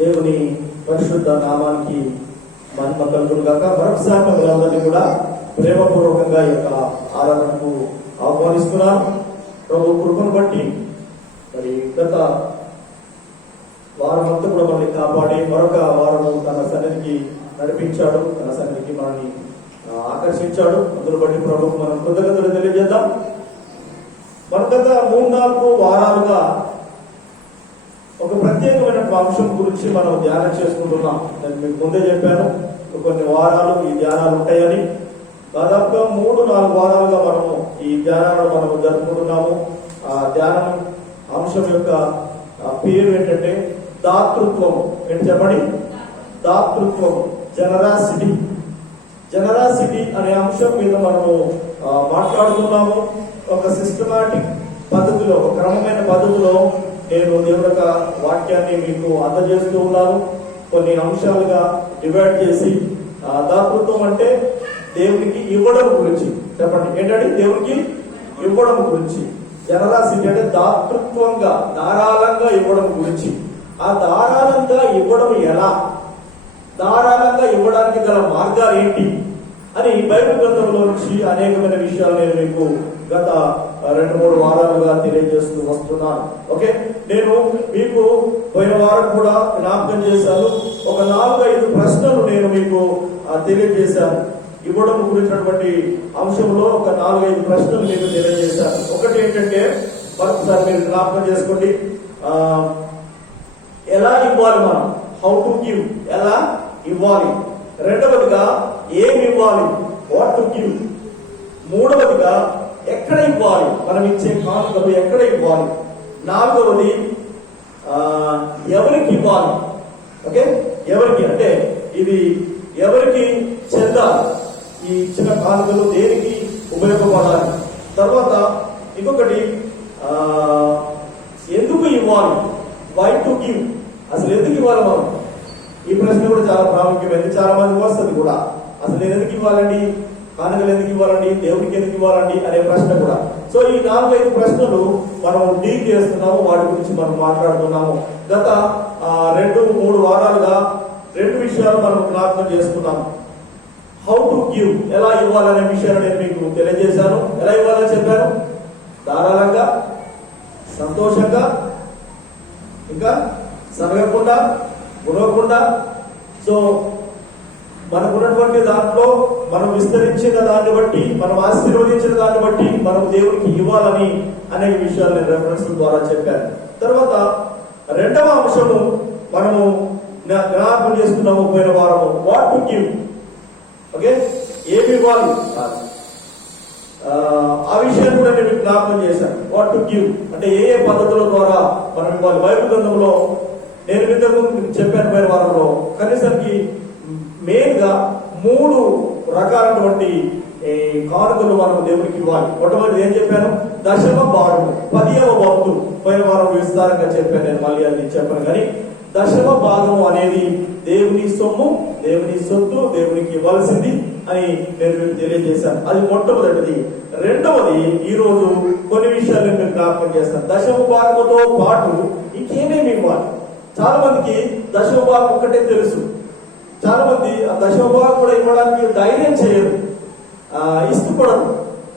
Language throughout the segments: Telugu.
దేవుని పరిశుద్ధ నామానికి మహిమ కలుగును గాక. మరొకసారి మిమ్మల్ని కూడా ప్రేమపూర్వకంగా ఈ యొక్క ఆరాధనకు ఆహ్వానిస్తున్నాను. ప్రభు కృపను బట్టి మరి గత వారం అంతా కూడా మనల్ని కాపాడి మరొక వారము తన సన్నిధికి నడిపించాడు, తన సన్నిధికి మనల్ని ఆకర్షించాడు. అందులో బట్టి ప్రభుకు మనం కృతజ్ఞతలు తెలియజేద్దాం. మన గత 3-4 వారాలుగా ఒక ప్రత్యేకమైన అంశం గురించి మనం ధ్యానం చేసుకుంటున్నాం. నేను మీకు ముందే చెప్పాను కొన్ని వారాలు ఈ ధ్యానాలు ఉంటాయని. దాదాపుగా 3-4 వారాలుగా మనము ఈ ధ్యానాలను మనం జరుపుకుంటున్నాము. ఆ ధ్యానం అంశం యొక్క పేరు ఏంటంటే దాతృత్వం. ఏంటి చెప్పండి? దాతృత్వం, జనరాసిటీ. జనరాసిటీ అనే అంశం మీద మనము మాట్లాడుతున్నాము. ఒక సిస్టమాటిక్ పద్ధతిలో, ఒక క్రమమైన పద్ధతిలో నేను దేవుని యొక్క వాక్యాన్ని మీకు అందజేస్తూ ఉన్నాను. కొన్ని అంశాలుగా డివైడ్ చేసి దాతృత్వం అంటే దేవునికి ఇవ్వడం గురించి. చెప్పండి ఏంటంటే దేవునికి ఇవ్వడం గురించి. జనరాసిటీ అంటే దాతృత్వంగా, ధారాళంగా ఇవ్వడం గురించి. ఆ ధారాళంగా ఇవ్వడం ఎలా, ధారాళంగా ఇవ్వడానికి గల మార్గాలు ఏంటి అని బైబిల్ గ్రంథంలో నుంచి అనేకమైన విషయాలు నేను మీకు గత 2-3 వారాలుగా తెలియజేస్తూ వస్తున్నాను. ఓకే, నేను మీకు పోయిన వారం కూడా జ్ఞాపకం చేశాను. ఒక 4-5 ప్రశ్నలు నేను మీకు తెలియజేశాను. ఇవ్వడం గురించినటువంటి అంశంలో ఒక 4-5 ప్రశ్నలు మీకు తెలియజేశాను. ఒకటి ఏంటంటే, మరొకసారి మీరు జ్ఞాపకం చేసుకోండి, ఎలా ఇవ్వాలి మనం, హౌ టు గివ్, ఎలా ఇవ్వాలి. రెండవదిగా ఏమి ఇవ్వాలి, వాట్ టు గివ్. మూడవదిగా ఎక్కడ ఇవ్వాలి, మనం ఇచ్చే కానుకలు ఎక్కడ ఇవ్వాలి. నాలుగవది ఎవరికి ఇవ్వాలి. ఓకే, ఎవరికి అంటే ఇది ఎవరికి చెందాలి, ఈ ఇచ్చిన కానుకలు దేనికి ఉపయోగపడాలి. తర్వాత ఇంకొకటి ఎందుకు ఇవ్వాలి, వై టు గివ్, అసలు ఎందుకు ఇవ్వాలి మనం. ఈ ప్రశ్న కూడా చాలా ప్రాముఖ్యమైనది, చాలా మందికి వస్తుంది కూడా. అసలు నేను ఎందుకు ఇవ్వాలండి, కానుకలు ఎందుకు ఇవ్వాలండి, దేవుడికి ఎందుకు ఇవ్వాలండి అనే ప్రశ్న కూడా. సో ఈ 4-5 ప్రశ్నలు మనం డీల్ చేస్తున్నాము, వాటి గురించి మనం మాట్లాడుతున్నాము. గత 2-3 వారాలుగా 2 విషయాలు మనం జ్ఞాపకం చేసుకున్నాము. హౌ టు గివ్, ఎలా ఇవ్వాలనే విషయాన్ని నేను మీకు తెలియజేశాను. ఎలా ఇవ్వాలని చెప్పాను, ధారాళంగా, సంతోషంగా, ఇంకా సరగకుండా, గురవకుండా. సో మనకున్నటువంటి దాంట్లో మనం విస్తరించిన దాన్ని బట్టి, మనం ఆశీర్వదించిన దాన్ని బట్టి మనం దేవునికి ఇవ్వాలని అనేక విషయాలు నేను రెఫరెన్స్ ద్వారా చెప్పాను. తర్వాత రెండవ అంశము మనము జ్ఞాపకం చేసుకున్నాము పోయిన వారము, వాట్ టు గివ్. ఓకే, ఏమి ఇవ్వాలి, ఆ విషయాన్ని కూడా నేను జ్ఞాపకం చేశాను. వాట్ టు గివ్ అంటే ఏ పద్ధతుల ద్వారా మనం ఇవ్వాలి. బైబిల్ గ్రంథంలో నేను ఇంతకు చెప్పాను పోయిన వారంలో కనీసానికి మెయిన్ గా 3 రకాలైనటువంటి కానుకలు మనం దేవునికి ఇవ్వాలి. మొట్టమొదటి ఏం చెప్పాను, దశమ భాగము, 10వ వంతు. పోయిన వారం విస్తారంగా చెప్పాను, నేను మళ్ళీ అది చెప్పాను. కానీ దశమ భాగము అనేది దేవుని సొమ్ము, దేవుని సొత్తు, దేవునికి ఇవ్వాల్సింది అని నేను మీకు తెలియజేశాను. అది మొట్టమొదటిది. రెండవది, ఈ రోజు కొన్ని విషయాలు నేను జ్ఞాపకం చేస్తాను. దశమ భాగముతో పాటు ఇంకేమేమి ఇవ్వాలి. చాలా మందికి దశమ భాగం ఒక్కటే తెలుసు. చాలా మంది ఆ దశమ భాగం కూడా ఇవ్వడానికి ధైర్యం చేయరు, ఇష్టపడరు.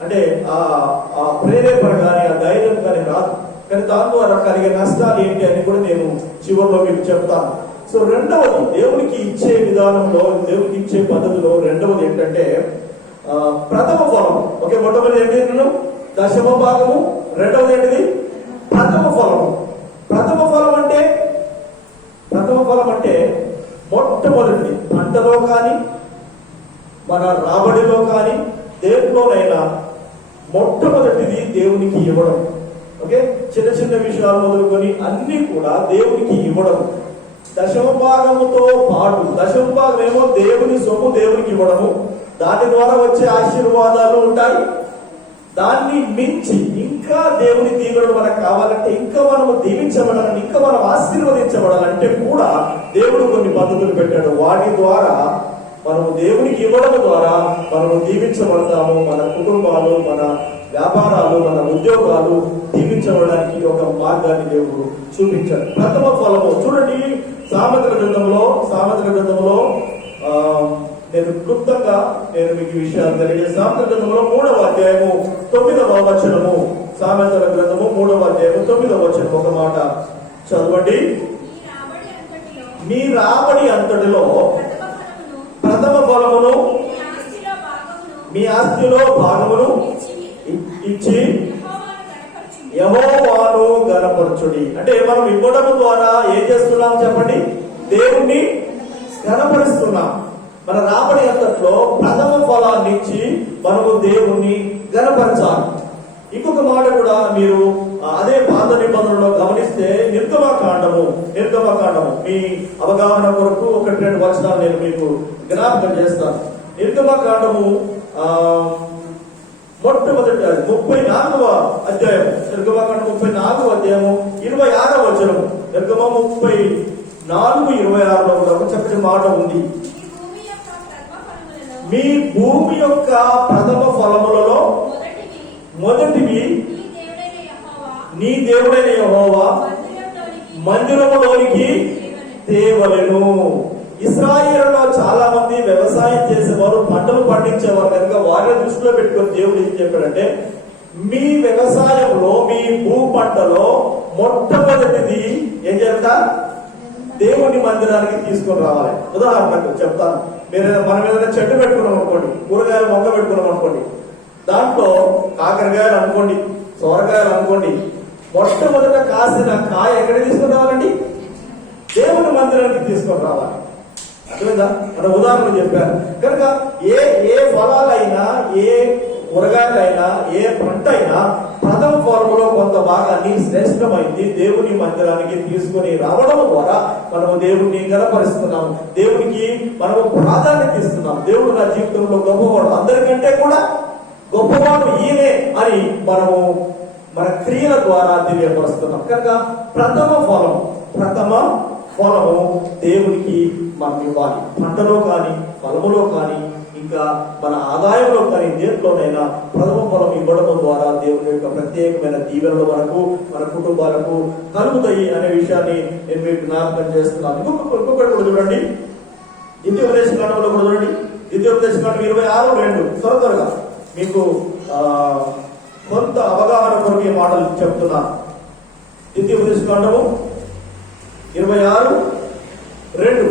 అంటే ఆ ప్రేరేపణ కానీ ఆ ధైర్యం కానీ రాదు. కానీ దాని ద్వారా కలిగే నష్టాలు ఏంటి అని కూడా నేను చివరిలో మీకు చెప్తాను. సో రెండవది, దేవునికి ఇచ్చే విధానంలో, దేవునికి ఇచ్చే పద్ధతిలో రెండవది ఏంటంటే ప్రథమ ఫలం. ఓకే, మొట్టమొదటి ఏంటి, దశమ భాగము. రెండవది ఏంటిది, ప్రథమ ఫలము. ప్రథమ ఫలం అంటే మొట్టమొదటిది పంటలో కానీ, మన రాబడిలో కానీ, దేంట్లోనైనా మొట్టమొదటిది దేవునికి ఇవ్వడం. ఓకే, చిన్న చిన్న విషయాలు మొదలుకొని అన్ని కూడా దేవునికి ఇవ్వడం. దశమ భాగముతో పాటు, దశమ భాగం ఏమో దేవుని సొమ్ము, దేవునికి ఇవ్వడము, దాని ద్వారా వచ్చే ఆశీర్వాదాలు ఉంటాయి. దాన్ని మించి ఇంకా దేవుని దీవెనలు మనకు కావాలంటే, ఇంకా మనము దీవించబడాలని, ఇంకా మనం ఆశీర్వదించబడాలంటే కూడా దేవుడు కొన్ని పద్ధతులు పెట్టాడు. వాటి ద్వారా మనము దేవునికి ఇవ్వడం ద్వారా మనము దీవించబడతాము. మన కుటుంబాలు, మన వ్యాపారాలు, మన ఉద్యోగాలు దీవించబడడానికి ఒక మార్గాన్ని దేవుడు చూపించాడు. ప్రథమ ఫలము చూడండి, సామెతల గ్రంథంలో నేను క్లుప్తంగా మీకు విషయాలు తెలియజేస్తాను. సామెతల గ్రంథంలో 3వ అధ్యాయము 9వ వచనము, సామెతల గ్రంథము 3వ అధ్యాయము 9వ వచనం ఒక మాట చదవండి. మీ రాబడి అంతటిలో ప్రథమ ఫలమును మీ ఆస్తిలో భాగమును ఇచ్చి యెహోవాను ఘనపరచుడి. అంటే మనం ఇవ్వడం ద్వారా ఏం చేస్తున్నాం చెప్పండి? దేవుణ్ణి ఘనపరుస్తున్నాం. మన రాబడి అంతట్లో ప్రథమ ఫలాన్ని ఇచ్చి మనము దేవుణ్ణి ఘనపరచాలి. ఇంకొక మాట కూడా మీరు అదే పాత నిబంధనలో గమనిస్తే నిర్గమకాండము మీ అవగాహన కొరకు 1-2 వచనాలు నేను మీకు జ్ఞాపకం చేస్తాను. నిర్గమకాండము మొట్టమొదటి 34వ అధ్యాయం, నిర్గమకాండం 34వ అధ్యాయము 26వ వచనం, నిర్గమం 34:26లో కూడా ఒక చక్కటి మాట ఉంది. మీ భూమి యొక్క ప్రథమ ఫలములలో మొదటివి నీ దేవుడైన యెహోవా మందిరములోనికి తేవలెను. ఇశ్రాయేలులో చాలా మంది వ్యవసాయం చేసేవారు, పంటలు పండించేవారు కనుక వారిని దృష్టిలో పెట్టుకొని దేవుడు ఏం చెప్పాడంటే, మీ వ్యవసాయంలో మీ భూ పంటలో మొట్టమొదటిది ఏం చేస్తా? దేవుని మందిరానికి తీసుకొని రావాలి. ఉదాహరణకు చెప్తాను, మనం ఏదైనా చెట్టు పెట్టుకున్నాం అనుకోండి, కూరగాయలు మొక్క పెట్టుకున్నాం అనుకోండి, దాంట్లో కాకరకాయలు అనుకోండి, సొరకాయలు అనుకోండి, మొట్టమొదట కాసిన కాయ ఎక్కడికి తీసుకొని రావాలండి? దేవుని మందిరానికి తీసుకొని రావాలి. అర్థమైందా? మన ఉదాహరణ చెప్పారు కనుక ఏ ఫలాలైనా, ఏ కూరగాయలైనా, ఏ పంట అయినా ప్రథమ ఫలములో కొంత భాగాన్ని శ్రేష్టమైంది దేవుని మందిరానికి తీసుకొని రావడం ద్వారా మనము దేవుడిని ఘనపరుస్తున్నాము, దేవునికి మనము ప్రాధాన్యత ఇస్తున్నాం. దేవుడు నా జీవితంలో గొప్పవాడు, అందరికంటే కూడా గొప్పవాడు ఈయనే అని మనము మన క్రియల ద్వారా తెలియపరుస్తున్నాం. కనుక ప్రథమ ఫలము దేవునికి మనం ఇవ్వాలి. పంటలో కానీ, ఫలములో కానీ, ఇంకా మన ఆదాయంలో కానీ, దేంట్లోనైనా ప్రథమ ఫలం ఇవ్వడం ద్వారా దేవుని యొక్క ప్రత్యేకమైన దీవెనలు మన కుటుంబాలకు కలుగుతాయి అనే విషయాన్ని నేను మీకు జ్ఞాపకం చేస్తున్నాను. ఇంకొకటి కూడా చూడండి, ద్వితీయోపదేశకాండంలో కూడా చూడండి, ద్వితీయోపదేశకాండం 26:2 త్వరగా మీకు కొంత అవగాహన కొరకు ఈ మాటలు చెప్తున్నాను. ద్వితీయోపదేశకాండము 26:2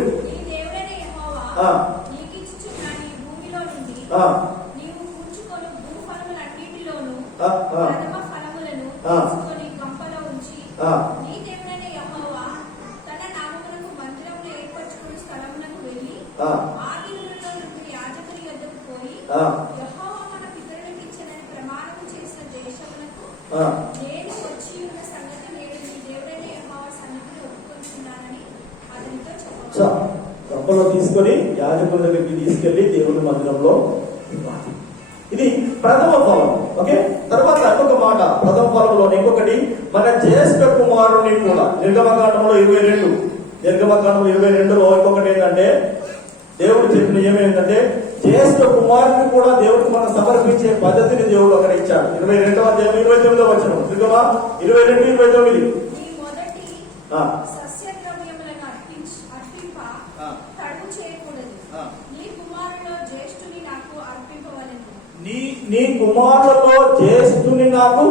గంపలో తీసుకొని యాజకుల దగ్గరికి తీసుకెళ్లి దేవుని మందిరంలో ఇవ్వాలి. ఇది ప్రథమ ఫలం. ఓకే, తర్వాత ఇంకొక మాట, ప్రథమ ఫలంలో ఇంకొకటి, మన జ్యేష్ఠ కుమారుని కూడా నిర్గమకాండంలో 22లో ఇంకొకటి ఏంటంటే, దేవుడు చెప్పిన ఏమేంటంటే, జ్యేష్ఠ కుమారుని కూడా దేవుడికి మనం సమర్పించే పద్ధతిని దేవుడు అక్కడ ఇచ్చాడు. 22వ అధ్యాయం 29వ వచనం, నిర్గమ 22:29. నీ కుమారులలో జ్యేష్ఠుని నాకు.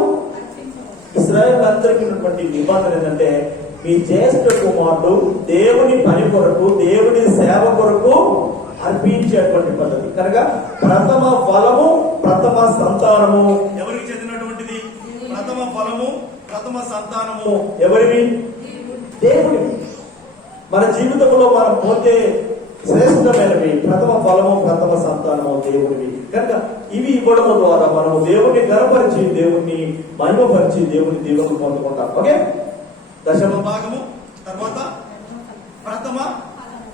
ఇశ్రాయేలు అందరికీ ఉన్నటువంటి నిబంధన ఏంటంటే, మీ జ్యేష్ఠ కుమారుడు దేవుని పని కొరకు, దేవుని సేవ కొరకు అర్పించేటువంటి పద్ధతి. కనుక ప్రథమ ఫలము, ప్రథమ సంతానము ఎవరికి చెందినటువంటిది? ప్రథమ ఫలము, ప్రథమ సంతానము ఎవరివి? దేవుని. మన జీవితంలో మనం పోతే శ్రేష్టమైనవి ప్రథమ ఫలము, ప్రథమ సంతానము దేవుడివి. కనుక ఇవి ఇవ్వడం ద్వారా మనము దేవుణ్ణి ఘనపరిచి, దేవుణ్ణి మహిమపరిచి, దేవుని దీవెనలు పొందుకుంటాం. ఓకే, దశమ భాగము, తర్వాత ప్రథమ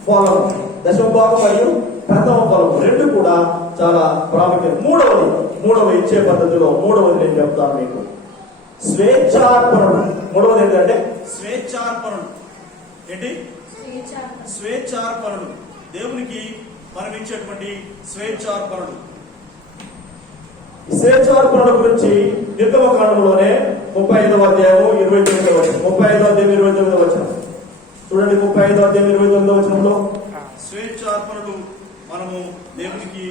ఫలము. దశమ భాగం మరియు ప్రథమ ఫలము రెండు కూడా చాలా ప్రాముఖ్యం. మూడవది ఇచ్చే పద్ధతిలో మూడవది నేను చెప్తాను మీకు, స్వేచ్ఛార్పణుడు. మూడవది ఏంటంటే స్వేచ్ఛార్పణుడు. ఏంటి? స్వేచ్ఛార్పణుడు. దేవునికి మనం ఇచ్చేటువంటి స్వేచ్ఛార్పణలు. స్వేచ్ఛార్పణల గురించి నిర్గమకాండంలోనే 35వ అధ్యాయం 29వ వచనం, 35వ అధ్యాయం 29వ వచనం చూడండి. 35వ అధ్యాయం 29వ వచనంలో స్వేచ్ఛార్పణలు మనము దేవునికి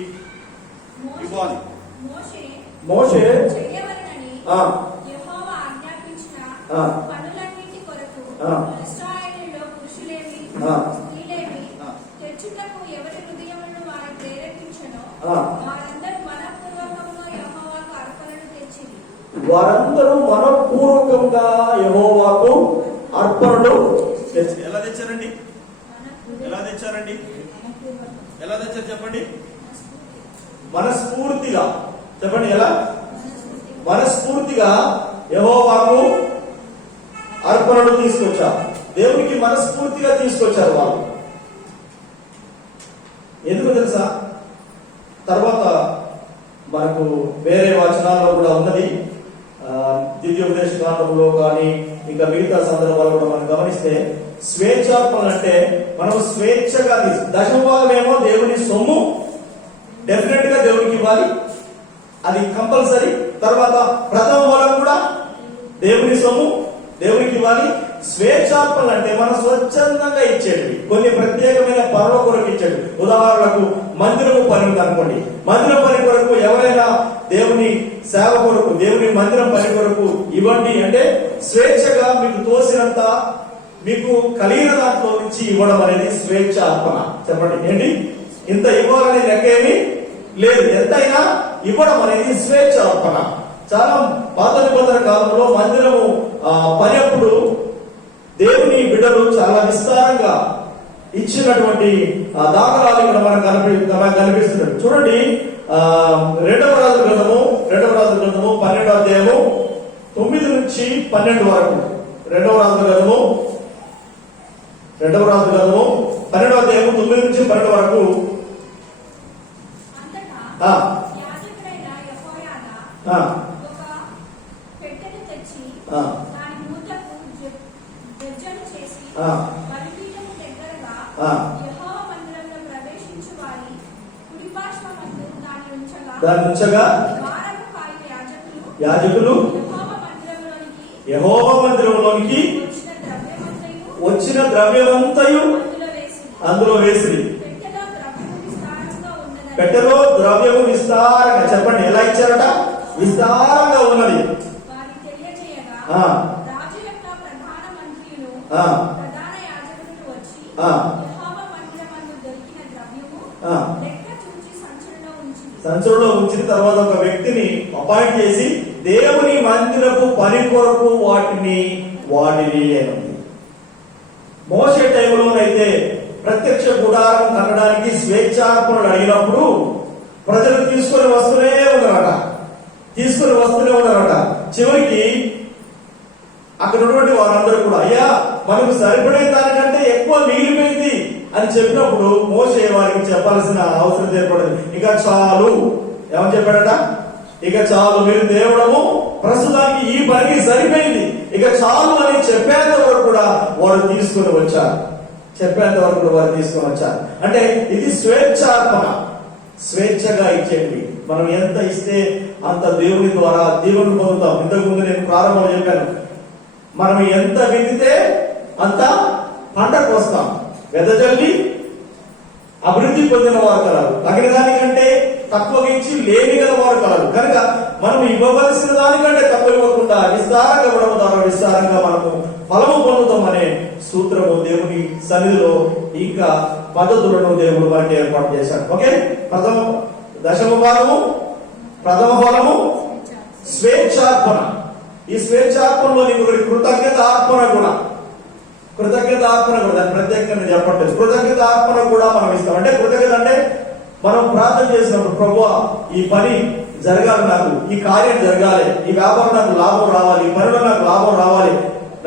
ఇవ్వాలి. మోషే పనులన్నిటి కొరకు ఇశ్రాయేలులో పురుషులేమి స్త్రీలేమి తెచ్చుటకు ఎవరి హృదయములను వారు ప్రేరేపించెనో వారందరూ మనపూర్వకంగా యెహోవాకు అర్పణలు తెచ్చిరి. వారందరూ మనపూర్వకంగా యెహోవాకు అర్పణలు తెచ్చి. ఎలా తెచ్చారండి? ఎలా తెచ్చారండి? ఎలా తెచ్చారు చెప్పండి? మనస్ఫూర్తిగా చెప్పండి. ఎలా? మనస్ఫూర్తిగా యెహోవాకు అర్పణలు తీసుకొచ్చారు. దేవునికి మనస్ఫూర్తిగా తీసుకొచ్చారు వాళ్ళు. ఎందుకు తెలుసా? తర్వాత మనకు వేరే వచనాల్లో కూడా ఉన్నది. ద్వితీయోపదేశ కాండంలో కానీ ఇంకా మిగతా సందర్భాలు కూడా మనం గమనిస్తే స్వేచ్ఛార్పణలు అంటే మనం స్వేచ్ఛగా దశమభాగమేమో దేవుని సొమ్ము, డెఫినెట్ గా దేవునికి ఇవ్వాలి, అది కంపల్సరీ. తర్వాత ప్రథమ ఫలం కూడా దేవుని సొమ్ము, దేవునికి ఇవ్వాలి. స్వేచ్ఛార్పణలు అంటే మనం స్వచ్ఛందంగా ఇచ్చేవి, కొన్ని ప్రత్యేకమైన పనుల కొరకు ఇచ్చేవి. ఉదాహరణకు మందిరము పని ఉంది అనుకోండి, మందిరం పని కొరకు ఎవరైనా దేవుని సేవ కొరకు, దేవుని మందిరం పని కొరకు ఇవ్వండి అంటే స్వేచ్ఛగా మీకు తోసినంత, మీకు కలిగిన దాంట్లో నుంచి ఇవ్వడం అనేది స్వేచ్ఛ అర్పణ. చెప్పండి ఏంటి? ఇంత ఇవ్వాలనే లెక్క ఏమి లేదు, ఎంతైనా ఇవ్వడం అనేది స్వేచ్ఛ అర్పణ. చాలా పాత నిబంధన కాలంలో మందిరము పని అప్పుడు దేవుని బిడ్డలు చాలా విస్తారంగా ఇచ్చినటువంటి దాఖలాలు ఇక్కడ మనకు కనిపిస్తున్నాడు. చూడండి, 2వ రాజుల గ్రంథము 12వ అధ్యాయము 9 నుంచి 12 వరకు. 2వ రాజుల గ్రంథము 12వ అధ్యాయము 9 నుంచి 12 వరకు. యాజకుడైన యెహోయాదా ఒక పెట్టెను తెచ్చి దాని మూతకు గజ్జలు చేసి బలిపీఠము దగ్గరగా యెహోవా మందిరంలో ప్రవేశించు వారి కుడి పార్శ్వమందు దాన్ని ఉంచగా ద్వారము కాయు యాజకులు యెహోవా మందిరంలోనికి వచ్చిన ద్రవ్యమంతయు అందులో వేసిరి. పెట్టెలో ద్రవ్యము విస్తారంగా, చెప్పండి ఎలా ఇచ్చారట? విస్తారంగా ఉన్నది. సంచులలో ఉంచిన తర్వాత ఒక వ్యక్తిని అపాయింట్ చేసి దేవుని మందిరపు పని కొరకు వాటిని మోసే టైంలోనైతే ప్రత్యక్ష గుడారం కట్టడానికి స్వేచ్ఛార్పణలు అడిగినప్పుడు ప్రజలు తీసుకొని వస్తూనే ఉన్నారట. చివరికి అక్కడ ఉన్నటువంటి వారందరూ కూడా అయ్యా మనకు సరిపడే దానికంటే ఎక్కువ మిగిలిపోయింది అని చెప్పినప్పుడు మోసే వారికి చెప్పాల్సిన అవసరం ఏర్పడింది. ఇక చాలు, ఏమని చెప్పాడట? ఇక చాలు, మీరు తేవడము ప్రస్తుతానికి ఈ పనికి సరిపోయింది, ఇక చాలు అని చెప్పేంత వరకు కూడా వారు తీసుకుని వచ్చారు. అంటే ఇది స్వేచ్ఛార్పణ, స్వేచ్ఛగా ఇచ్చేది. మనం ఎంత ఇస్తే అంత దేవుని ద్వారా దేవుని పొందుతాం. ఇంతకుముందు నేను ప్రారంభంలో చెప్పాను, మనం ఎంత విత్తితే అంత పంటకు వస్తాం. వెదజల్లి అభివృద్ధి పొందిన వారు కలరు, తగిన దానికంటే తక్కువ ఇచ్చి లేని గల వారు కలరు. కనుక మనం ఇవ్వవలసిన దానికంటే తక్కువ ఇవ్వకుండా విస్తారంగా ఇవ్వడం ద్వారా విస్తారంగా మనము ఫలము పొందుతామనే సూత్రము దేవుని సన్నిధిలో ఇంకా పద్ధతులను దేవుడు మనకి ఏర్పాటు చేశాడు. ఓకే, దశమ భాగము ప్రథమ ఫలము స్వేచ్ఛార్పణ. ఈ స్వేచ్ఛార్పణలో నీకు కృతజ్ఞత అర్పణ కూడా దాన్ని ప్రత్యేకంగా చెప్పట్లేదు. కృతజ్ఞత అర్పణ కూడా మనం ఇస్తాం. అంటే కృతజ్ఞత అంటే మనం ప్రార్థన చేసినప్పుడు, ప్రభువా ఈ పని జరగాలి, నాకు ఈ కార్యం జరగాలి, ఈ వ్యాపారం నాకు లాభం రావాలి, ఈ పనిలో నాకు లాభం రావాలి,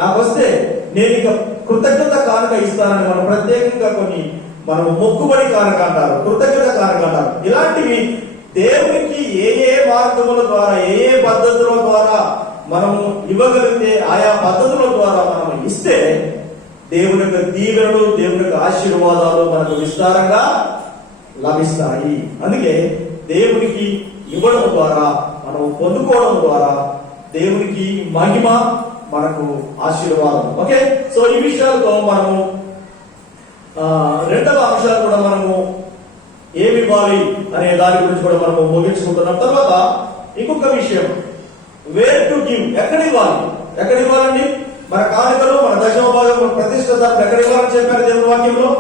నాకు వస్తే నేను ఇక కృతజ్ఞత కానుక ఇస్తానని మనం ప్రత్యేకంగా కొన్ని మనం మొక్కుబడి కానుక అంటారు, కృతజ్ఞత కానుక అంటారు. ఇలాంటివి దేవునికి ఏ మార్గముల ద్వారా, ఏ పద్ధతుల ద్వారా మనము ఇవ్వగలిగితే ఆయా పద్ధతుల ద్వారా మనం ఇస్తే దేవుని యొక్క దీవెనలు, దేవుని యొక్క ఆశీర్వాదాలు మనకు విస్తారంగా లభిస్తాయి. అందుకే దేవునికి ఇవ్వడం ద్వారా, మనం పొందుకోవడం ద్వారా దేవునికి మహిమ, మనకు ఆశీర్వాదం. ఓకే, సో ఈ విషయాలతో మనము రెండవ అంశాలు కూడా మనము ఏమి ఇవ్వాలి అనే దాని గురించి కూడా మనము ముగించుకుంటున్నాం. తర్వాత ఇంకొక విషయం, వేర్ టు గివ్, ఎక్కడ ఇవ్వాలి? ఎక్కడ ఇవ్వాలండి? మన కానుకలు, మన దశమ భాగం, మన ప్రతిష్ఠ ఎక్కడ ఇవ్వాలని చెప్పారు దేవుని వాక్యంలో?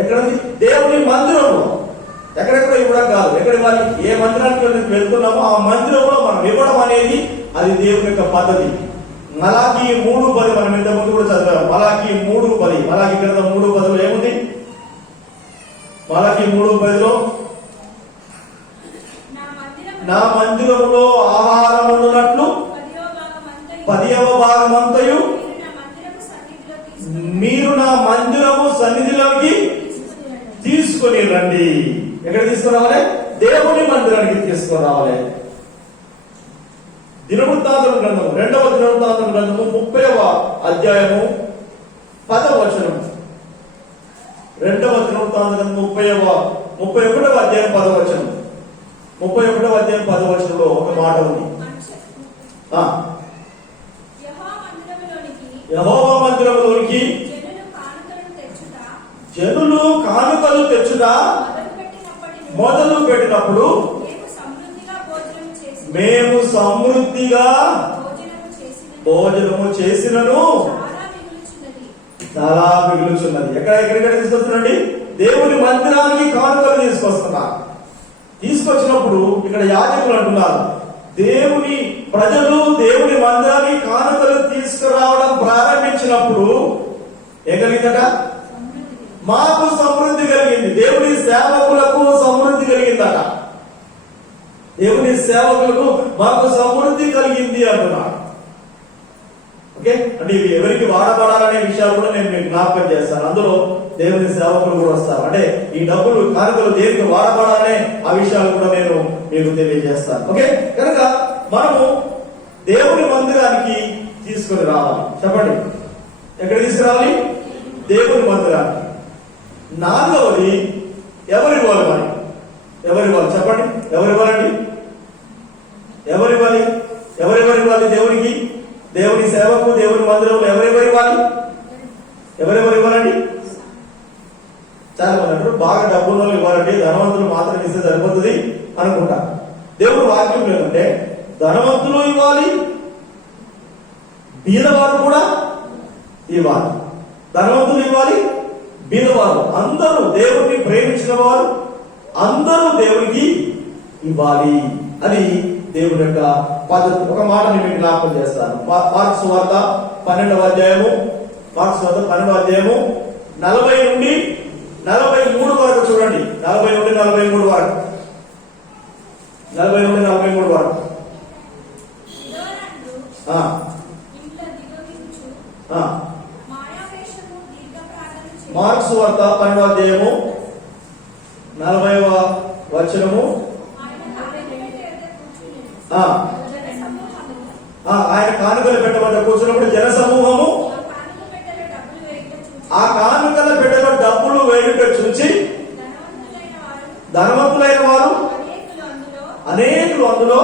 ఎక్కడండి? దేవుని మందిరంలో. ఎక్కడెక్కడ ఇవ్వడం కాదు, ఎక్కడ ఇవ్వాలి? ఏ మందిరానికి వెళ్తున్నామో ఆ మందిరంలో మనం ఇవ్వడం అనేది అది దేవుని యొక్క పద్ధతి. మలాకి 3:10 మనం ఇంత ముందు కూడా చదివాం. మలాకి 3:10, మలాకి గ్రంథం 3:10లో ఏముంది? మలాకి 3:10లో నా మందిరంలో ఆహారం ఉన్నట్లు 10వ భాగమంతయు మీరు నా మందిరము సన్నిధిలోకి తీసుకొని రండి. ఎక్కడ తీసుకురావాలి? దేవుని మందిరానికి తీసుకొని రావాలి. దినవృత్తాంతం గ్రంథము, 2వ దినవృత్తాంతం గ్రంథము 30వ అధ్యాయము 10వ వచనం. 2వ దినవృత్తాంతం గ్రంథం 31వ అధ్యాయం 10వ వచనం. 31వ అధ్యాయం 10వ వచనంలో ఒక మాట ఉంది. యెహోవా మందిరములోనికి జనులు కానుకలు తెచ్చుట మొదలు పెట్టినప్పుడు మేము సమృద్ధిగా భోజనము చేసినను చాలా మిగులుచున్నది. ఎక్కడెక్కడ తీసుకొస్తున్నాండి? దేవుని మందిరానికి కానుకలు తీసుకొస్తున్నారు. తీసుకొచ్చినప్పుడు ఇక్కడ యాజకులు అంటున్నారు, దేవుని ప్రజలు దేవుని మందిరానికి కానుకలు తీసుకురావడం ప్రారంభించినప్పుడు ఏం కలిగిందట? మాకు సమృద్ధి కలిగింది. దేవుని సేవకులకు సమృద్ధి కలిగిందట. దేవుని సేవకులకు మాకు సమృద్ధి కలిగింది అంటున్నాడు. ఓకే, అంటే ఇవి ఎవరికి వాడబడాలనే విషయాలు కూడా నేను మీకు జ్ఞాపకం చేస్తాను. అందులో దేవుని సేవకులు కూడా వస్తారు. అంటే ఈ డబ్బులు కానుకలు దేనికి వాడబడాలనే ఆ విషయాలు కూడా నేను మీకు తెలియజేస్తాను. ఓకే, కనుక మనము దేవుని మందిరానికి తీసుకొని రావాలి. చెప్పండి, ఎక్కడ తీసుకురావాలి? దేవుని మందిరానికి. 4వది ఎవరివ్వాలి? మరి ఎవరివ్వాలి? చెప్పండి, ఎవరివ్వాలండి? ఎవరివ్వాలి? ఎవరెవరివ్వాలి దేవునికి? దేవుని సేవకు, దేవుని మందిరంలో ఎవరెవరివ్వాలి? ఎవరెవరివ్వాలండి? చాలా మంది అంటారు బాగా డబ్బులు ఇవ్వాలండి, ధనవంతులు మాత్రం ఇస్తే సరిపోతుంది అనుకుంటా. దేవుడు వాక్యం లేదంటే ధనవంతులు ఇవ్వాలి, బీదవారు కూడా ఇవ్వాలి. ధనవంతులు ఇవ్వాలి, బీదవారు, అందరూ దేవుడిని ప్రేమించిన వారు అందరూ దేవునికి ఇవ్వాలి. అది దేవుని యొక్క పద్ధతి. ఒక మాట నేను మీకు జ్ఞాపకం చేస్తాను. మార్కు సువార్త 12వ అధ్యాయము, మార్కు సువార్త 12వ అధ్యాయము 40 నుండి 43 వరకు చూడండి. 40 నుండి 43 వరకు. 40 నుండి 43 వరకు. మార్కు సువార్త 12వ అధ్యాయము 40వ వచనము. ఆయన కానుకల పెట్ట వద్ద కూర్చున్నప్పుడు జన సమూహము ఆ కానుకల పెట్టెలో డబ్బులు వేయుట చూచి ధనవంతులైన వారు అనేకులు అందులో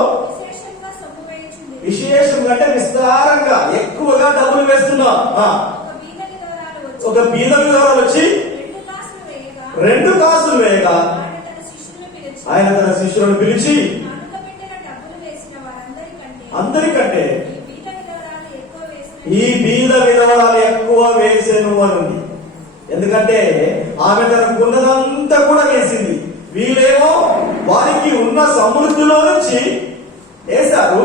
విశేషంగా అంటే విస్తారంగా ఎక్కువగా డబ్బులు వేస్తున్నారు. ఒక బీద విధవరాలు వచ్చి 2 కాసులు వేయగా ఆయన తన శిష్యులను పిలిచి అందరికంటే ఈ బీద విధవరాలు ఎక్కువ వేసేను అని. ఎందుకంటే ఆమె తనకున్నదంతా కూడా వేసింది. వీళ్ళేమో వారికి ఉన్న సమృద్ధిలో నుంచి వేశారు,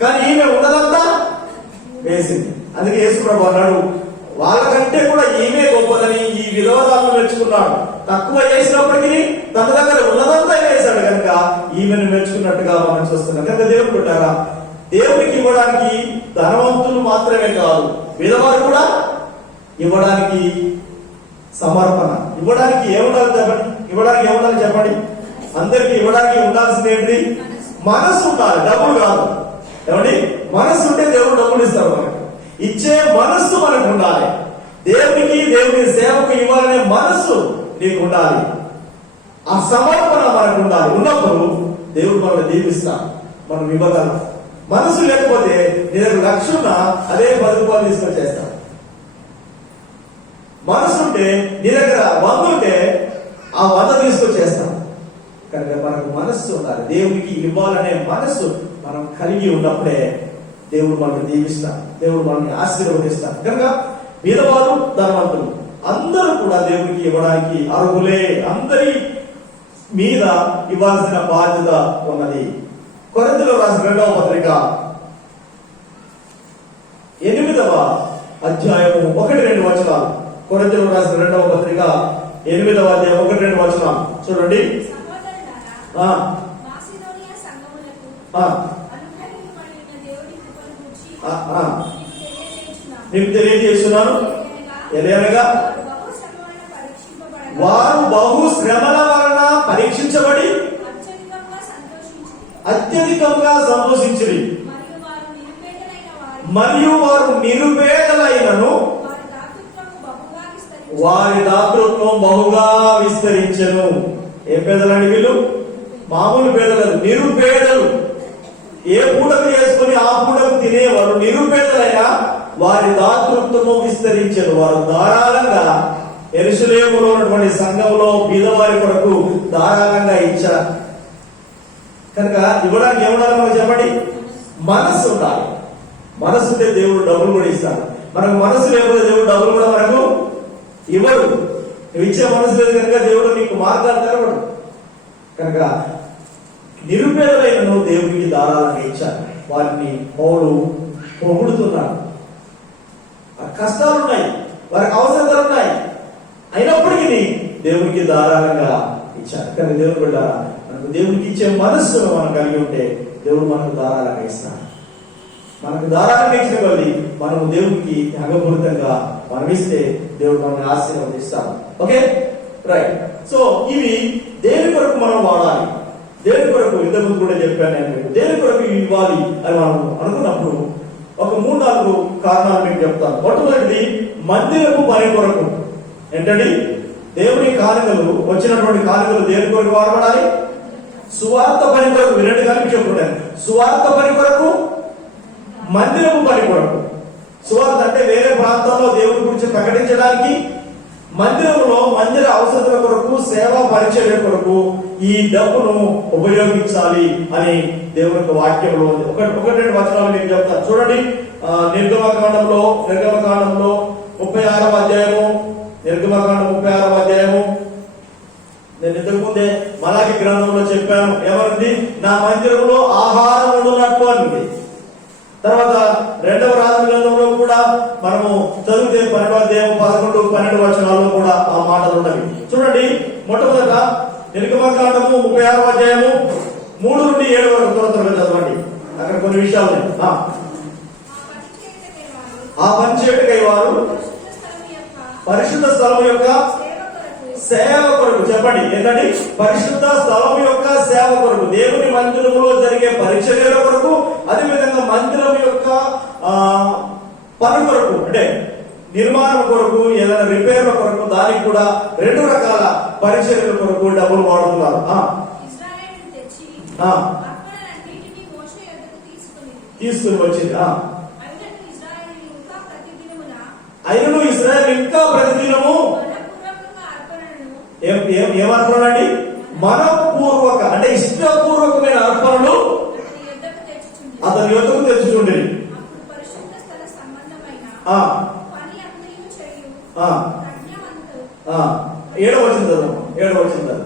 కానీ ఈమె ఉన్నదంతా వేసింది. అందుకే యేసుప్రభువు అన్నాడు, వాళ్ళకంటే కూడా ఈమె గొప్పదని ఈ విధవరాలను మెచ్చుకున్నాడు. తక్కువ వేసినప్పటికీ తన దగ్గర ఉన్నదంతా వేశాడు కనుక ఈమెను మెచ్చుకున్నట్టుగా మనం చూస్తున్నాం. కనుక దేవుడు పెట్టారా, దేవునికి ఇవ్వడానికి ధనవంతులు మాత్రమే కాదు, విధవారు కూడా ఇవ్వడానికి సమర్పణ. ఇవ్వడానికి ఏముండాలి చెప్పండి? ఇవ్వడానికి ఏముండాలి చెప్పండి? అందరికి ఇవ్వడానికి ఉండాల్సింది ఏంటి? మనసు ఉండాలి, డబ్బులు కాదు. ఏమండి, మనసు ఉంటే దేవుడు డబ్బులు ఇస్తారు. మనకు ఇచ్చే మనస్సు మనకు ఉండాలి. దేవునికి, దేవుని సేవకు ఇవ్వాలనే మనస్సు నీకు ఉండాలి. ఆ సమర్పణ మనకు ఉండాలి. ఉన్నప్పుడు దేవుడు మనల్ని దీవిస్తాడు, మనం ఇవ్వగలం. మనసు లేకపోతే నీ దగ్గర 1,00,000 ఉన్నా అదే 10 రూపాయలు తీసుకొని చేస్తాం. మనసు ఉంటే నీ దగ్గర 100 ఉంటే ఆ 100 తీసుకొని చేస్తాం. కనుక మనకు మనస్సు ఉండాలి. దేవునికి ఇవ్వాలనే మనస్సు మనం కలిగి ఉన్నప్పుడే దేవుడు మనల్ని దీవిస్తాడు, దేవుడు మనల్ని ఆశీర్వదిస్తాడు. కనుక బీదవారు ధనవంతులు అందరూ కూడా దేవునికి ఇవ్వడానికి అర్హులే. అందరి మీద ఇవ్వాల్సిన బాధ్యత ఉన్నది. కొరింథీయులకు రాసిన 2వ పత్రిక 8వ అధ్యాయము 1-2 వచనాలు. కొరింథీయులకు రాసిన 2వ పత్రిక 8వ అధ్యాయం 1-2 వచనాలు చూడండి. సహోదరులారా, మాసిదోనియా సంఘములకు అనుగ్రహింపబడిన దేవుని కృపను గూర్చి మీకు తెలియజేస్తున్నాను. ఎలాగనగా వారు బహు శ్రమల వలన పరీక్షించబడి అత్యధికంగా సంతోషించిరి, మరియు వారు నిరుపేదలైనను వారి దాతృత్వం బహుగా విస్తరించెను. ఏ పేదలండి వీళ్ళు? మామూలు పేదలు, నిరుపేదలు. ఏ పూటకు చేసుకుని ఆ పూటకు తినేవారు నిరుపేదలైనా వారి దాతృత్వము విస్తరించెను. వారు ధారాళంగా యెరూషలేములో ఉన్నటువంటి సంఘంలో బీదవారి కొరకు ధారాళంగా ఇచ్చారు. కనుక ఇవ్వడానికి ఏముండాలి మనకు చెప్పండి? మనస్సు ఉండాలి. మనస్సు ఉంటే దేవుడు డబ్బులు కూడా ఇస్తాడు. మనకు మనసు లేకపోతే దేవుడు డబ్బులు కూడా మనకు ఇవ్వడు. నువ్వు ఇచ్చే మనసు లేదు కనుక దేవుడు నీకు మార్గాలు తెరవడు. కనుక నిరుపేదలైనను దేవుడికి ధారాళంగా ఇచ్చారు. వారిని పౌలు పొగుడుతున్నాడు. కష్టాలున్నాయి, వారికి అవసరాలు ఉన్నాయి, అయినప్పటికీ దేవుడికి ధారాళంగా ఇచ్చారు. కానీ దేవుడు కూడా మనకు దేవుడికి ఇచ్చే మనస్సును మనం కలిగి ఉంటే దేవుడు మనకు ధారాళంగా ఇస్తాడు. మనకు ధారాళంగా ఇచ్చిన కొద్ది మనము దేవుడికి త్యాగపూరితంగా మనం ఇస్తే దేవుడు మనల్ని ఆశీర్వదిస్తాడు. Okay, right. సో ఇవి దేని కొరకు మనం వాడాలి, దేని కొరకు ఇంతకుముందు కూడా చెప్పాను నేను, దేని కొరకు ఇవ్వాలి అని మనం అనుకున్నప్పుడు ఒక 3-4 కారణాలు మీకు చెప్తాను. మొట్టమొదటిది మందిరపు పని కొరకు. ఏంటండి? దేవుని కానుకలు, వచ్చినటువంటి కానుకలు దేని కొరకు వాడబడాలి? సువార్త పని కొరకు. వినండి, కలిపి చెప్పుకున్నాను. సువార్త పని కొరకు, మందిరపు పని కొరకు. సువార్త అంటే వేరే ప్రాంతంలో దేవుడి గురించి ప్రకటించడానికి, మందిరంలో మందిర అవసరాల కొరకు, సేవా పరిచర్య కొరకు ఈ డబ్బును ఉపయోగించాలి అని దేవుని యొక్క వాక్యంలో ఉంది. ఒకటి 2 వచనాలు మీకు చెప్తాను చూడండి. నిర్గమకాండంలో 36వ అధ్యాయము, నిర్గమకాండం 36వ అధ్యాయము. నేను ఇంతకు ముందే మలాకి గ్రంథంలో చెప్పాను. ఏమనుంది? నా మందిరంలో ఆహారం ఉండునట్టు అని. తర్వాత 2వ రాజు గ్రంథంలో కూడా మనము చదివితే 12వ అధ్యాయం 11-12 వచనాల్లో కూడా ఆ మాటలు ఉన్నవి. చూడండి, మొట్టమొదట నిర్గమకాండము 36వ అధ్యాయము 3-7 వరకు త్వరగా చదవండి. అక్కడ కొన్ని విషయాలు. ఆ పని చేయటకై వారు పరిశుద్ధ స్థలం యొక్క సేవ కొరకు. చెప్పండి, ఏంటండి? పరిశుద్ధ స్థలం యొక్క సేవ కొరకు, దేవుని మందిరములో జరిగే పరిచర్యల కొరకు, అదేవిధంగా మందిరం యొక్క పని కొరకు, అంటే నిర్మాణం కొరకు, ఏదైనా రిపేర్ల కొరకు, దానికి కూడా 2 రకాల పరిచర్యల కొరకు డబ్బులు వాడుతున్నారు. తీసుకుని వచ్చింది. అయినను ఇశ్రాయేలు ఇంకా ప్రతిదినము ఏమర్పణండి? మనపూర్వక, అంటే ఇష్టపూర్వకమైన అర్పణలు అతని యొద్దకు తెచ్చుచుండేది. 7వ వచనం.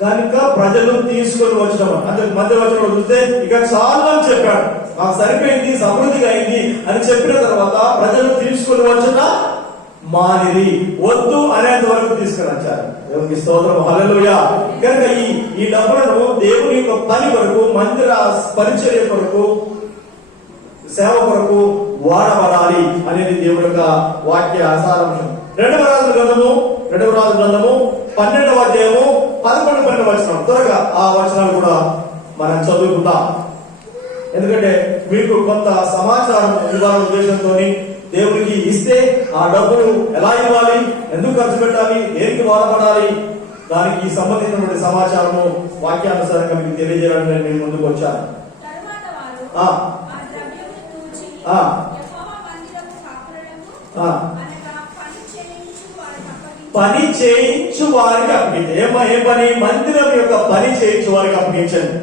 కనుక ప్రజలు తీసుకొని వచ్చడం అంటే మధ్య వచనంలో చూస్తే ఇక చాలు అని చెప్పాడు. మాకు సరిపోయింది, సమృద్ధిగా అయింది అని చెప్పిన తర్వాత ప్రజలు తీసుకొని వచ్చిన మానిది, వద్దు అనేంత వరకు తీసుకొని వచ్చారు. దేవునికి స్తోత్రం, హల్లెలూయా. కనుక ఈ డబ్బులను దేవుని యొక్క పని కొరకు, మందిర పరిచర్య కొరకు, సేవ కొరకు వాడబడాలి అనేది దేవుడి యొక్క వాక్య సారాంశం. 2వ రాజు గ్రంథము 12వ అధ్యాయము 11-12 వచనం. త్వరగా ఆ వచనాలు కూడా మనం చదువుకుందాం. ఎందుకంటే మీకు కొంత సమాచారం ఇవ్వాలనే ఉద్దేశంతో దేవునికి ఇస్తే ఆ డబ్బులు ఎలా ఇవ్వాలి, ఎందుకు ఖర్చు పెట్టాలి, దేనికి వాడబడాలి, దానికి సంబంధించినటువంటి సమాచారము వాక్యానుసారంగా మీకు తెలియజేయడానికి నేను ముందుకు వచ్చాను. తరువాత వారు ఆ ఆ ద్రవ్యమును తూచి ఆ యెహోవా మందిరపు కాపురులకు ఆ అనగా పని చేయించు వారికి అప్పగించి పని చేయించు వారికి అప్పగించండి. ఏ పని? మందిరం యొక్క పని చేయించు వారికి అప్పగించండి.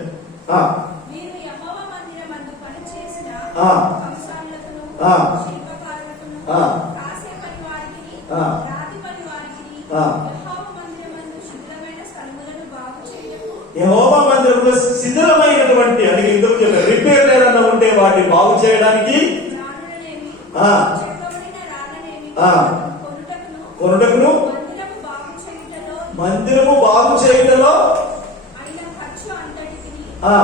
మీరు యెహోవా మందిరమందు పని చేసిన ఆ. కంసాలులకును, ఆ. శిల్పకారులకును, ఆ. కాసే పని వారికిని, ఆ. రాతి పని వారికిని, ఆ. యెహోవా మందిరమందు శుభ్రమైన స్థలములను బాగు చేయుటకు యెహోవా మందిరంలో శిథిలమైనటువంటి అంటే ఇందుకు చెప్పారు రిపేర్ ఏదన్నా ఉంటే వాటిని బాగు చేయడానికి రాళ్ళనేమి, ఆ. చెక్కబడిన రాళ్ళనేమి ఆ. కొనుటకును మందిరము బాగు చేయుటలో అయిన ఖర్చు అంతటికిని ఆ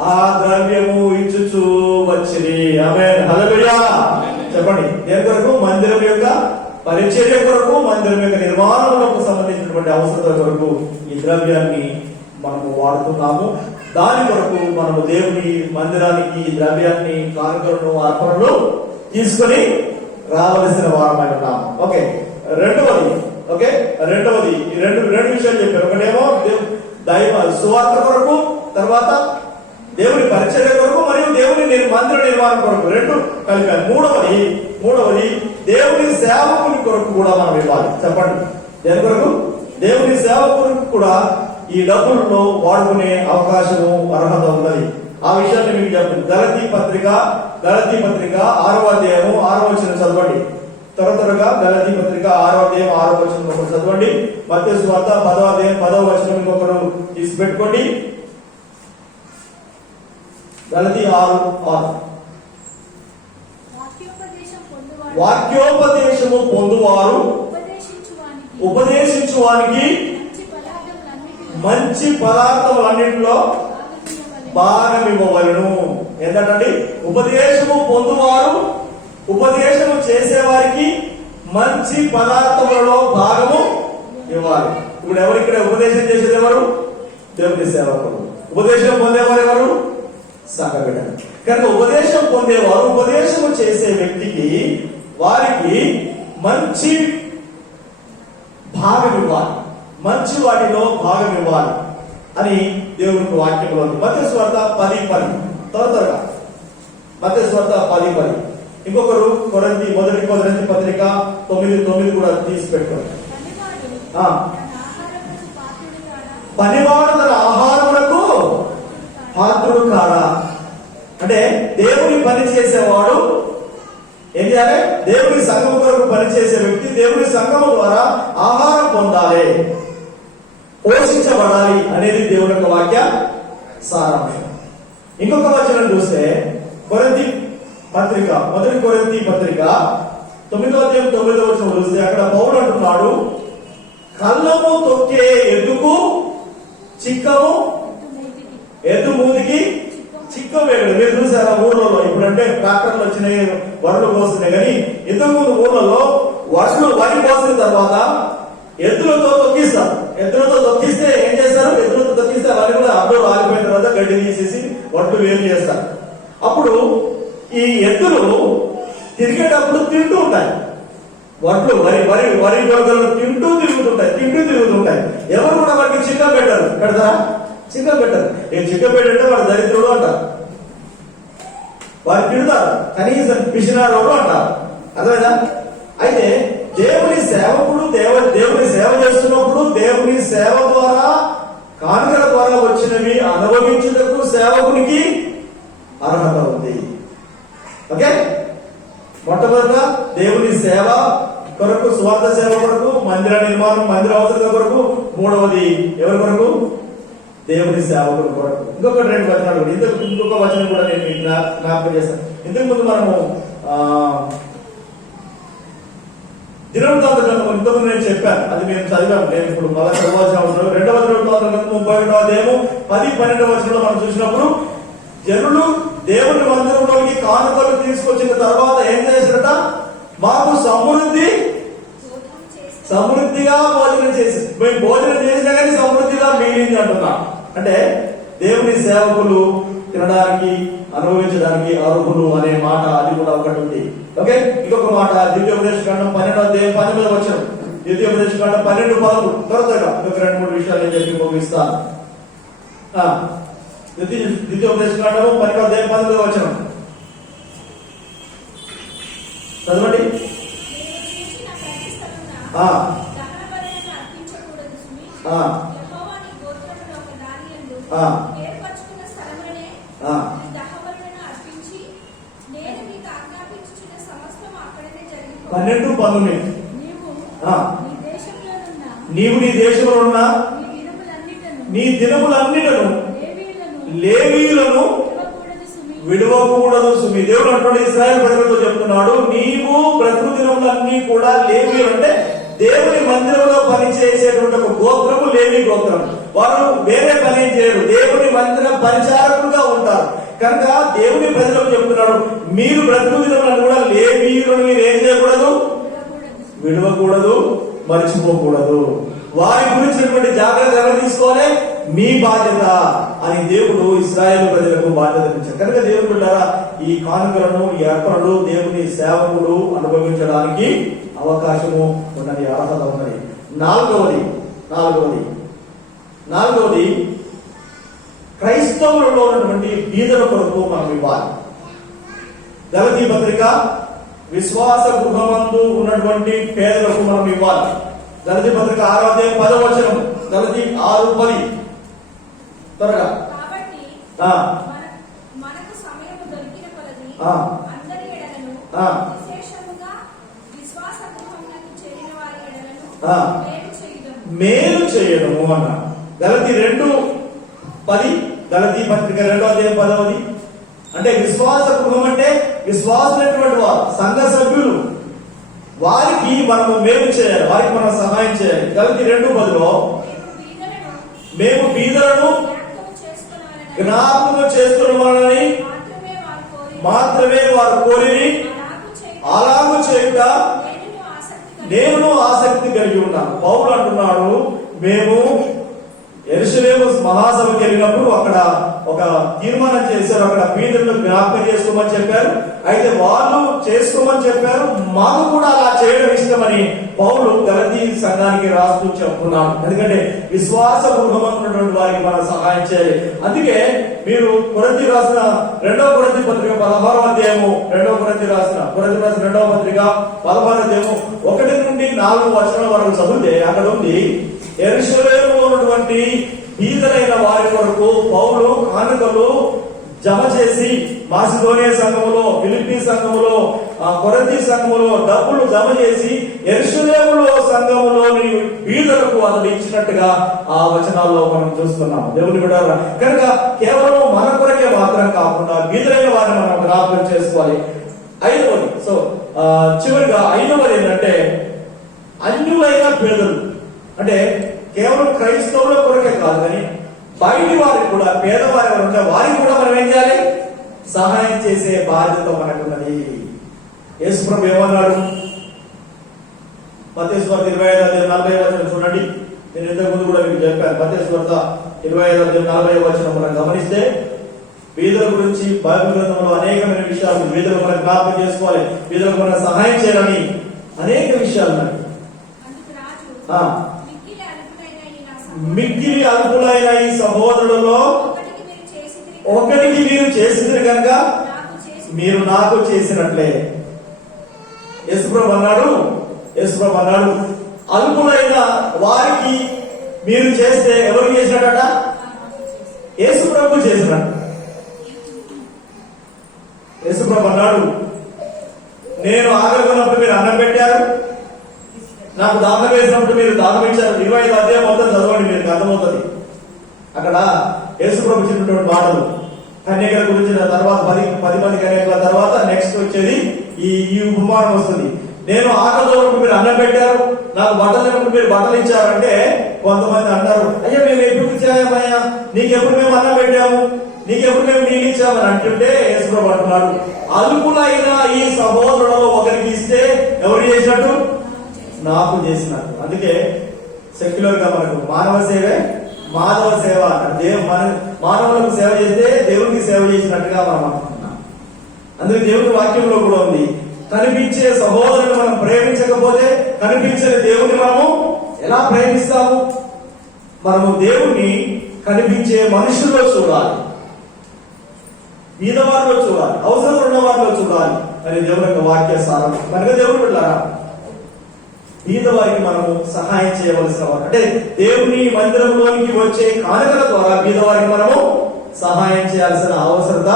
ఆ ఆ ద్రవ్యము ఇచ్చుచు వచ్చింది. ఆమేన్, హల్లెలూయా. చెప్పండి, దేని కొరకు? మందిరం యొక్క పరిచర్య కొరకు, మందిరం యొక్క నిర్మాణంకు సంబంధించినటువంటి అవసరాల కొరకు ఈ ద్రవ్యాన్ని మనము వాడుతున్నాము. దాని కొరకు మనము దేవుని మందిరానికి ఈ ద్రవ్యాన్ని, కానుకలను, అర్పణలు తీసుకొని రావలసిన వారమై ఉన్నాము. ఓకే, రెండవది ఈ రెండు విషయాలు చెప్పారు. ఒకటేమో దైవ సువార్త కొరకు, తర్వాత దేవుని పరిచర్య కొరకు, మరియు దేవుని మందిర నిర్మాణం కొరకు రెండు కలిపారు. మూడవది దేవుని సేవకుని కొరకు కూడా మనం ఇవ్వాలి. చెప్పండి, దేని కొరకు? దేవుని సేవకునికి కూడా ఈ డబ్బులను వాడుకునే అవకాశము, అర్హత ఉన్నది. ఆ విషయాన్ని మీకు చెప్పండి. గలతీ పత్రిక 6వ అధ్యాయము 6వ వచనం చదవండి. త్వరగా గలతీ పత్రిక 6వ అధ్యాయం 6వ వచనం ఒకటి చదవండి. మత్తయి సువార్త 10వ అధ్యాయం 10వ వచనం ఇంకొకరు తీసి పెట్టుకోండి. గలతీ 6:6 వాక్యోపదేశము పొందువారు ఉపదేశించువానికి మంచి పదార్థములన్నిటిలో భాగమివ్వవలను. ఏంటండి? ఉపదేశము పొందువారు ఉపదేశము చేసేవారికి మంచి పదార్థములలో భాగము ఇవ్వాలి. ఇప్పుడు ఎవరిక్కడ ఉపదేశం చేసేది ఎవరు? దేవుని సేవకులు. ఉపదేశం పొందేవారు ఎవరు? సంఘ బిడ్డలు. కనుక ఉపదేశం పొందేవారు, ఉపదేశము చేసే వ్యక్తికి, వారికి మంచి భాగం ఇవ్వాలి, మంచి వాటిలో భాగం ఇవ్వాలి అని దేవునికి వాక్యంలో ఉంది. మత్తయి సువార్త 10:10 త్వరగా మత్తయి సువార్త 10:10. ఇంకొకరు మొదటి కొరింథీ పత్రిక 9:9 కూడా తీసి పెట్టుకోండి. పనివాడు తన ఆహారములకు పాత్రుడు కాడా? అంటే దేవుని పని చేసేవాడు ఏం చేయాలి? దేవుని సంఘం కొరకు పనిచేసే వ్యక్తి దేవుని సంఘం ద్వారా ఆహారం పొందాలి, పోషించబడాలి అనేది దేవుని యొక్క వాక్య సారాంశం. ఇంకొక వచనం చూస్తే మొదటి కొరింథీ పత్రిక 9వ అధ్యాయం 9వ వచనం చూస్తే అక్కడ పౌలు అంటున్నాడు, కళ్ళము తొక్కే ఎద్దుకు చిక్కము, ఎద్దు మూతికి చిక్క వేయడం. మీరు చూసారా ఊర్లలో? ఇప్పుడంటే ట్రాక్టర్లు వచ్చినాయి, వడ్లు పోస్తున్నాయి. కానీ ఇంతకుముందు ఊర్లలో వరి పోసిన తర్వాత ఎద్దులతో తొక్కిస్తారు. ఎద్దులతో తొక్కిస్తే ఏం చేస్తారు? ఎద్దులతో తొక్కిస్తే అవన్నీ కూడా అడ్డు ఆగిపోయిన తర్వాత గడ్డి తీసేసి వడ్లు వేరు చేస్తారు. అప్పుడు ఈ ఎద్దులు తిరిగేటప్పుడు తింటూ ఉంటాయి. వడ్లు వరి గొడగలు తింటూ తిరుగుతుంటాయి. ఎవరు కూడా వాటికి చిక్క పెట్టారు. పెడతారా? చిక్క పెట్టారు. చిక్క పెట్టంటే వాడు దరిద్రుడు అంటారు, వారు తిడతారు, కనీసం పిసినారోడు అంటారు. అర్థమైందా? అయితే దేవుని సేవకుడు దేవుని సేవ చేస్తున్నప్పుడు దేవుని సేవ ద్వారా, కానుకల ద్వారా వచ్చినవి అనుభవించుటకు సేవకునికి అర్హత ఉంది. ఓకే, మొట్టమొదట దేవుని సేవ కొరకు, స్వార్థ సేవ కొరకు, మందిర నిర్మాణం, మందిర అవసరం కొరకు. మూడవది ఎవరి కొరకు? దేవుని సేవకుల కొరకు. ఇంకొక 2 వచనాలు, ఇంకొక వచనం కూడా నేను మీకు జ్ఞాపకం చేస్తాను. ఇంతకు ముందు మనము దినవృత్తాంత గ్రంథం ఇంతకుముందు నేను చెప్పాను, అది మేము చదివాము. నేను ఇప్పుడు మళ్ళీ చదవాల్సిన అవసరం. 2వ దినవృత్తాంత గ్రంథం 31వ అధ్యాయము 10-12 వచనంలో మనం చూసినప్పుడు, జనులు దేవుని మందిరంలోకి కానుకలు తీసుకొచ్చిన తర్వాత ఏం చేశారట? మాకు సమృద్ధిగా భోజనం చేసి, మేము భోజనం చేసినా కానీ సమృద్ధిగా మిగిలింది అంటున్నా. అంటే దేవుని సేవకులు తినడానికి అనుభవించడానికి అర్హులు అనే మాట అది కూడా ఒకటి ఉంది. ఓకే, ఇంకొక మాట ద్వితీయోపదేశకాండం 12:18 ద్వితీయోపదేశకాండం 12:11 త్వరగా ఇంకొక 2-3 విషయాలు నేను చెప్పి ముగిస్తాను. ద్వితీయోపదేశకాండం 12:18 చదవండి. ఏర్పరచుకున్న స్థలములనే దహనబలులను అర్పించి నేను నీకు ఆజ్ఞాపించుచున్న సమస్తము అక్కడనే జరిగిపోవును. 12:12 నీవు నీ దేశంలో ఉన్న నీ దినములన్నిటను లేవీయులను విడవకూడదు సుమి. దేవుడు అంటున్నాడు ఇశ్రాయేలు ప్రజలతో చెప్తున్నాడు, నీవు బ్రతుకు దినములన్నీ కూడా లేవీయులు అంటే దేవుని మందిరంలో పనిచేసేటువంటి ఒక గోత్రము లేవి గోత్రం. వారు వేరే పని చేయరు, దేవుని మందిర పరిచారకులుగా ఉంటారు. కనుక దేవుని ప్రజలకు చెప్తున్నాడు, మీరు బ్రతుకు దినములను కూడా లేవీయులను మీరు ఏం చేయకూడదు, విడవకూడదు, మర్చిపోకూడదు. వారి గురించినటువంటి జాగ్రత్త ఎవరు తీసుకోవాలి, మీ బాధ్యత అని దేవుడు ఇశ్రాయేలు ప్రజలకు బాధ్యత ఇచ్చారు. కనుక దేవుడు ఈ కానుకలను, ఈ అర్పణలు దేవుని సేవకుడు అనుభవించడానికి అవకాశము ఉన్నది, అర్హత ఉన్నది. నాలుగవది క్రైస్తవులలో ఉన్నటువంటి బీదల కొరకు మనం ఇవ్వాలి. గలతీ పత్రిక విశ్వాస గృహమందు ఉన్నటువంటి పేదలకు మనం ఇవ్వాలి. గలతీ పత్రిక 6:10 గలతీ 6:10 త్వరగా. కాబట్టి మనకు సమయము దొరికిన కొలది అందరి ఎడలను విశేషముగా విశ్వాస గృహమునకు చేరిన వారి ఎడలను మేలు చేయడము అన్న. గలతీ 2:10 గలతీ పత్రిక 2:10 అంటే విశ్వాస గృహం అంటే విశ్వాసులైనటువంటి వారు, సంఘ సభ్యులు, వారికి మనము మేలు చేయాలి, వారికి మనం సహాయం చేయాలి. గలతీ 2:10 మేము బీదలను జ్ఞాపకము చేసుకున్నామని మాత్రమే వారు కోరి అలాగూ చేయుట నేను ఆసక్తి కలిగి ఉన్నాను. పౌలు అంటున్నాడు, మేము యెరూషలేము మహాసభకి వెళ్ళినప్పుడు అక్కడ ఒక తీర్మానం చేశారు, అక్కడ బీదలను జ్ఞాపకం చేసుకోమని చెప్పారు. అయితే వాళ్ళు చేసుకోమని చెప్పారు, మాకు కూడా అలా చేయడం ఇష్టమని పౌలు గలతీ సంఘానికి రాస్తూ చెప్తున్నాడు. ఎందుకంటే విశ్వాస గృహమైనటువంటి వారికి మనం సహాయం చేయాలి. అందుకే మీరు కొరింథీ రాసిన 2వ కొరింథీ పత్రిక 16వ అధ్యాయము 2వ కొరింథీ రాసిన 2వ పత్రిక 16వ అధ్యాయము 1 నుండి 4 వచనాల వరకు చదివితే అక్కడ ఉంది, యెరూషలేములో ఉన్నటువంటి బీదలైన వారి కొరకు పౌలు కానుకలు జమ చేసి మాసిదోనియా సంఘములో, ఫిలిప్పీ సంఘములో, కొరింథీ సంఘములో డబ్బులు జమ చేసి యెరూషలేములో సంఘములోని బీదలకు అతడు ఇచ్చినట్టుగా ఆ వచనాల్లో మనం చూస్తున్నాం. దేవుని బిడ్డలారా, కనుక కేవలం మన కొరకే మాత్రం కాకుండా బీదలైన వారిని మనం జ్ఞాపకం చేసుకోవాలి. చివరిగా 5వది ఏంటంటే అన్యులైన పేదలు. అంటే కేవలం క్రైస్తవుల కొరకే కాదు, కానీ బయటి వారికి కూడా, పేదవారి ఎవరు ఉంటే వారికి కూడా మనం ఏం చేయాలి, సహాయం చేసే బాధ్యత మనకున్నది. యేసు ప్రభు ఏమన్నాడు, మత్తయి సువార్త 25:40 చూడండి. నేను ఇంతకు ముందు కూడా మీకు చెప్పాను. మత్తయి సువార్త 25:40 మనం గమనిస్తే బీదల గురించి బైబిల్ గ్రంథంలో అనేకమైన విషయాలు, బీదలకు మనం జ్ఞాపకం చేసుకోవాలి, బీదలకు మనం సహాయం చేయాలని అనేక విషయాలు ఉన్నాయి. మిక్కిలి అల్పులైన ఈ సహోదరులలో ఒకటికి మీరు చేసింది కనుక మీరు నాకు చేసినట్లే. యేసుప్రభు అన్నాడు అల్పులైన వారికి మీరు చేస్తే ఎవరు చేసినట్ట? యేసుప్రభు చేసినట్టు. యేసుప్రభు అన్నాడు, నేను ఆగలిగినప్పుడు మీరు అన్నం పెట్టారు, నాకు దానం వేసినప్పుడు మీరు దానం ఇచ్చారు. 25 అధ్యాయం మొత్తం చదవండి, మీకు అర్థమవుతుంది. అక్కడ యేసుప్రభు చెప్పినటువంటి మాటలు కన్యకల గురించి తర్వాత 10 మంది కన్యకల తర్వాత నెక్స్ట్ వచ్చేది ఈ ఉపమానం వస్తుంది. నేను ఆకలితో ఉన్నప్పుడు మీరు అన్నం పెట్టారు, నాకు బట్టలు లేనప్పుడు మీరు బట్టలు ఇచ్చారంటే కొంతమంది అంటారు, అయ్యా మేము ఎప్పుడు ఇచ్చామయ్యా, నీకెప్పుడు మేము అన్నం పెట్టాము, నీకెప్పుడు మేము నీళ్ళు ఇచ్చామని అంటుంటే యేసుప్రభు అంటున్నాడు, అల్పులైన ఈ సహోదరులలో ఒకరికి ఇస్తే ఎవరు చేసినట్టు? నాకు చేసినట్టు. అందుకే సెక్యులర్ గా మనకు మానవ సేవే మానవ సేవ అంటే మానవులకు సేవ చేస్తే దేవునికి సేవ చేసినట్టుగా మనం అనుకుంటున్నాం. అందుకే దేవుని వాక్యంలో కూడా ఉంది, కనిపించే సహోదరుని మనం ప్రేమించకపోతే కనిపించే దేవుని మనము ఎలా ప్రేమిస్తాము? మనము దేవుణ్ణి కనిపించే మనుషుల్లో చూడాలి, బీదవారిలో చూడాలి, అవసరం ఉన్న వారిలో చూడాలి అని దేవుని యొక్క వాక్య సారం. కనుక దేవుడు వెళ్ళారా, బీదవారికి మనము సహాయం చేయవలసిన వారు, అంటే దేవుని మందిరంలోనికి వచ్చే కానుకల ద్వారా బీదవారికి మనము సహాయం చేయాల్సిన అవసరత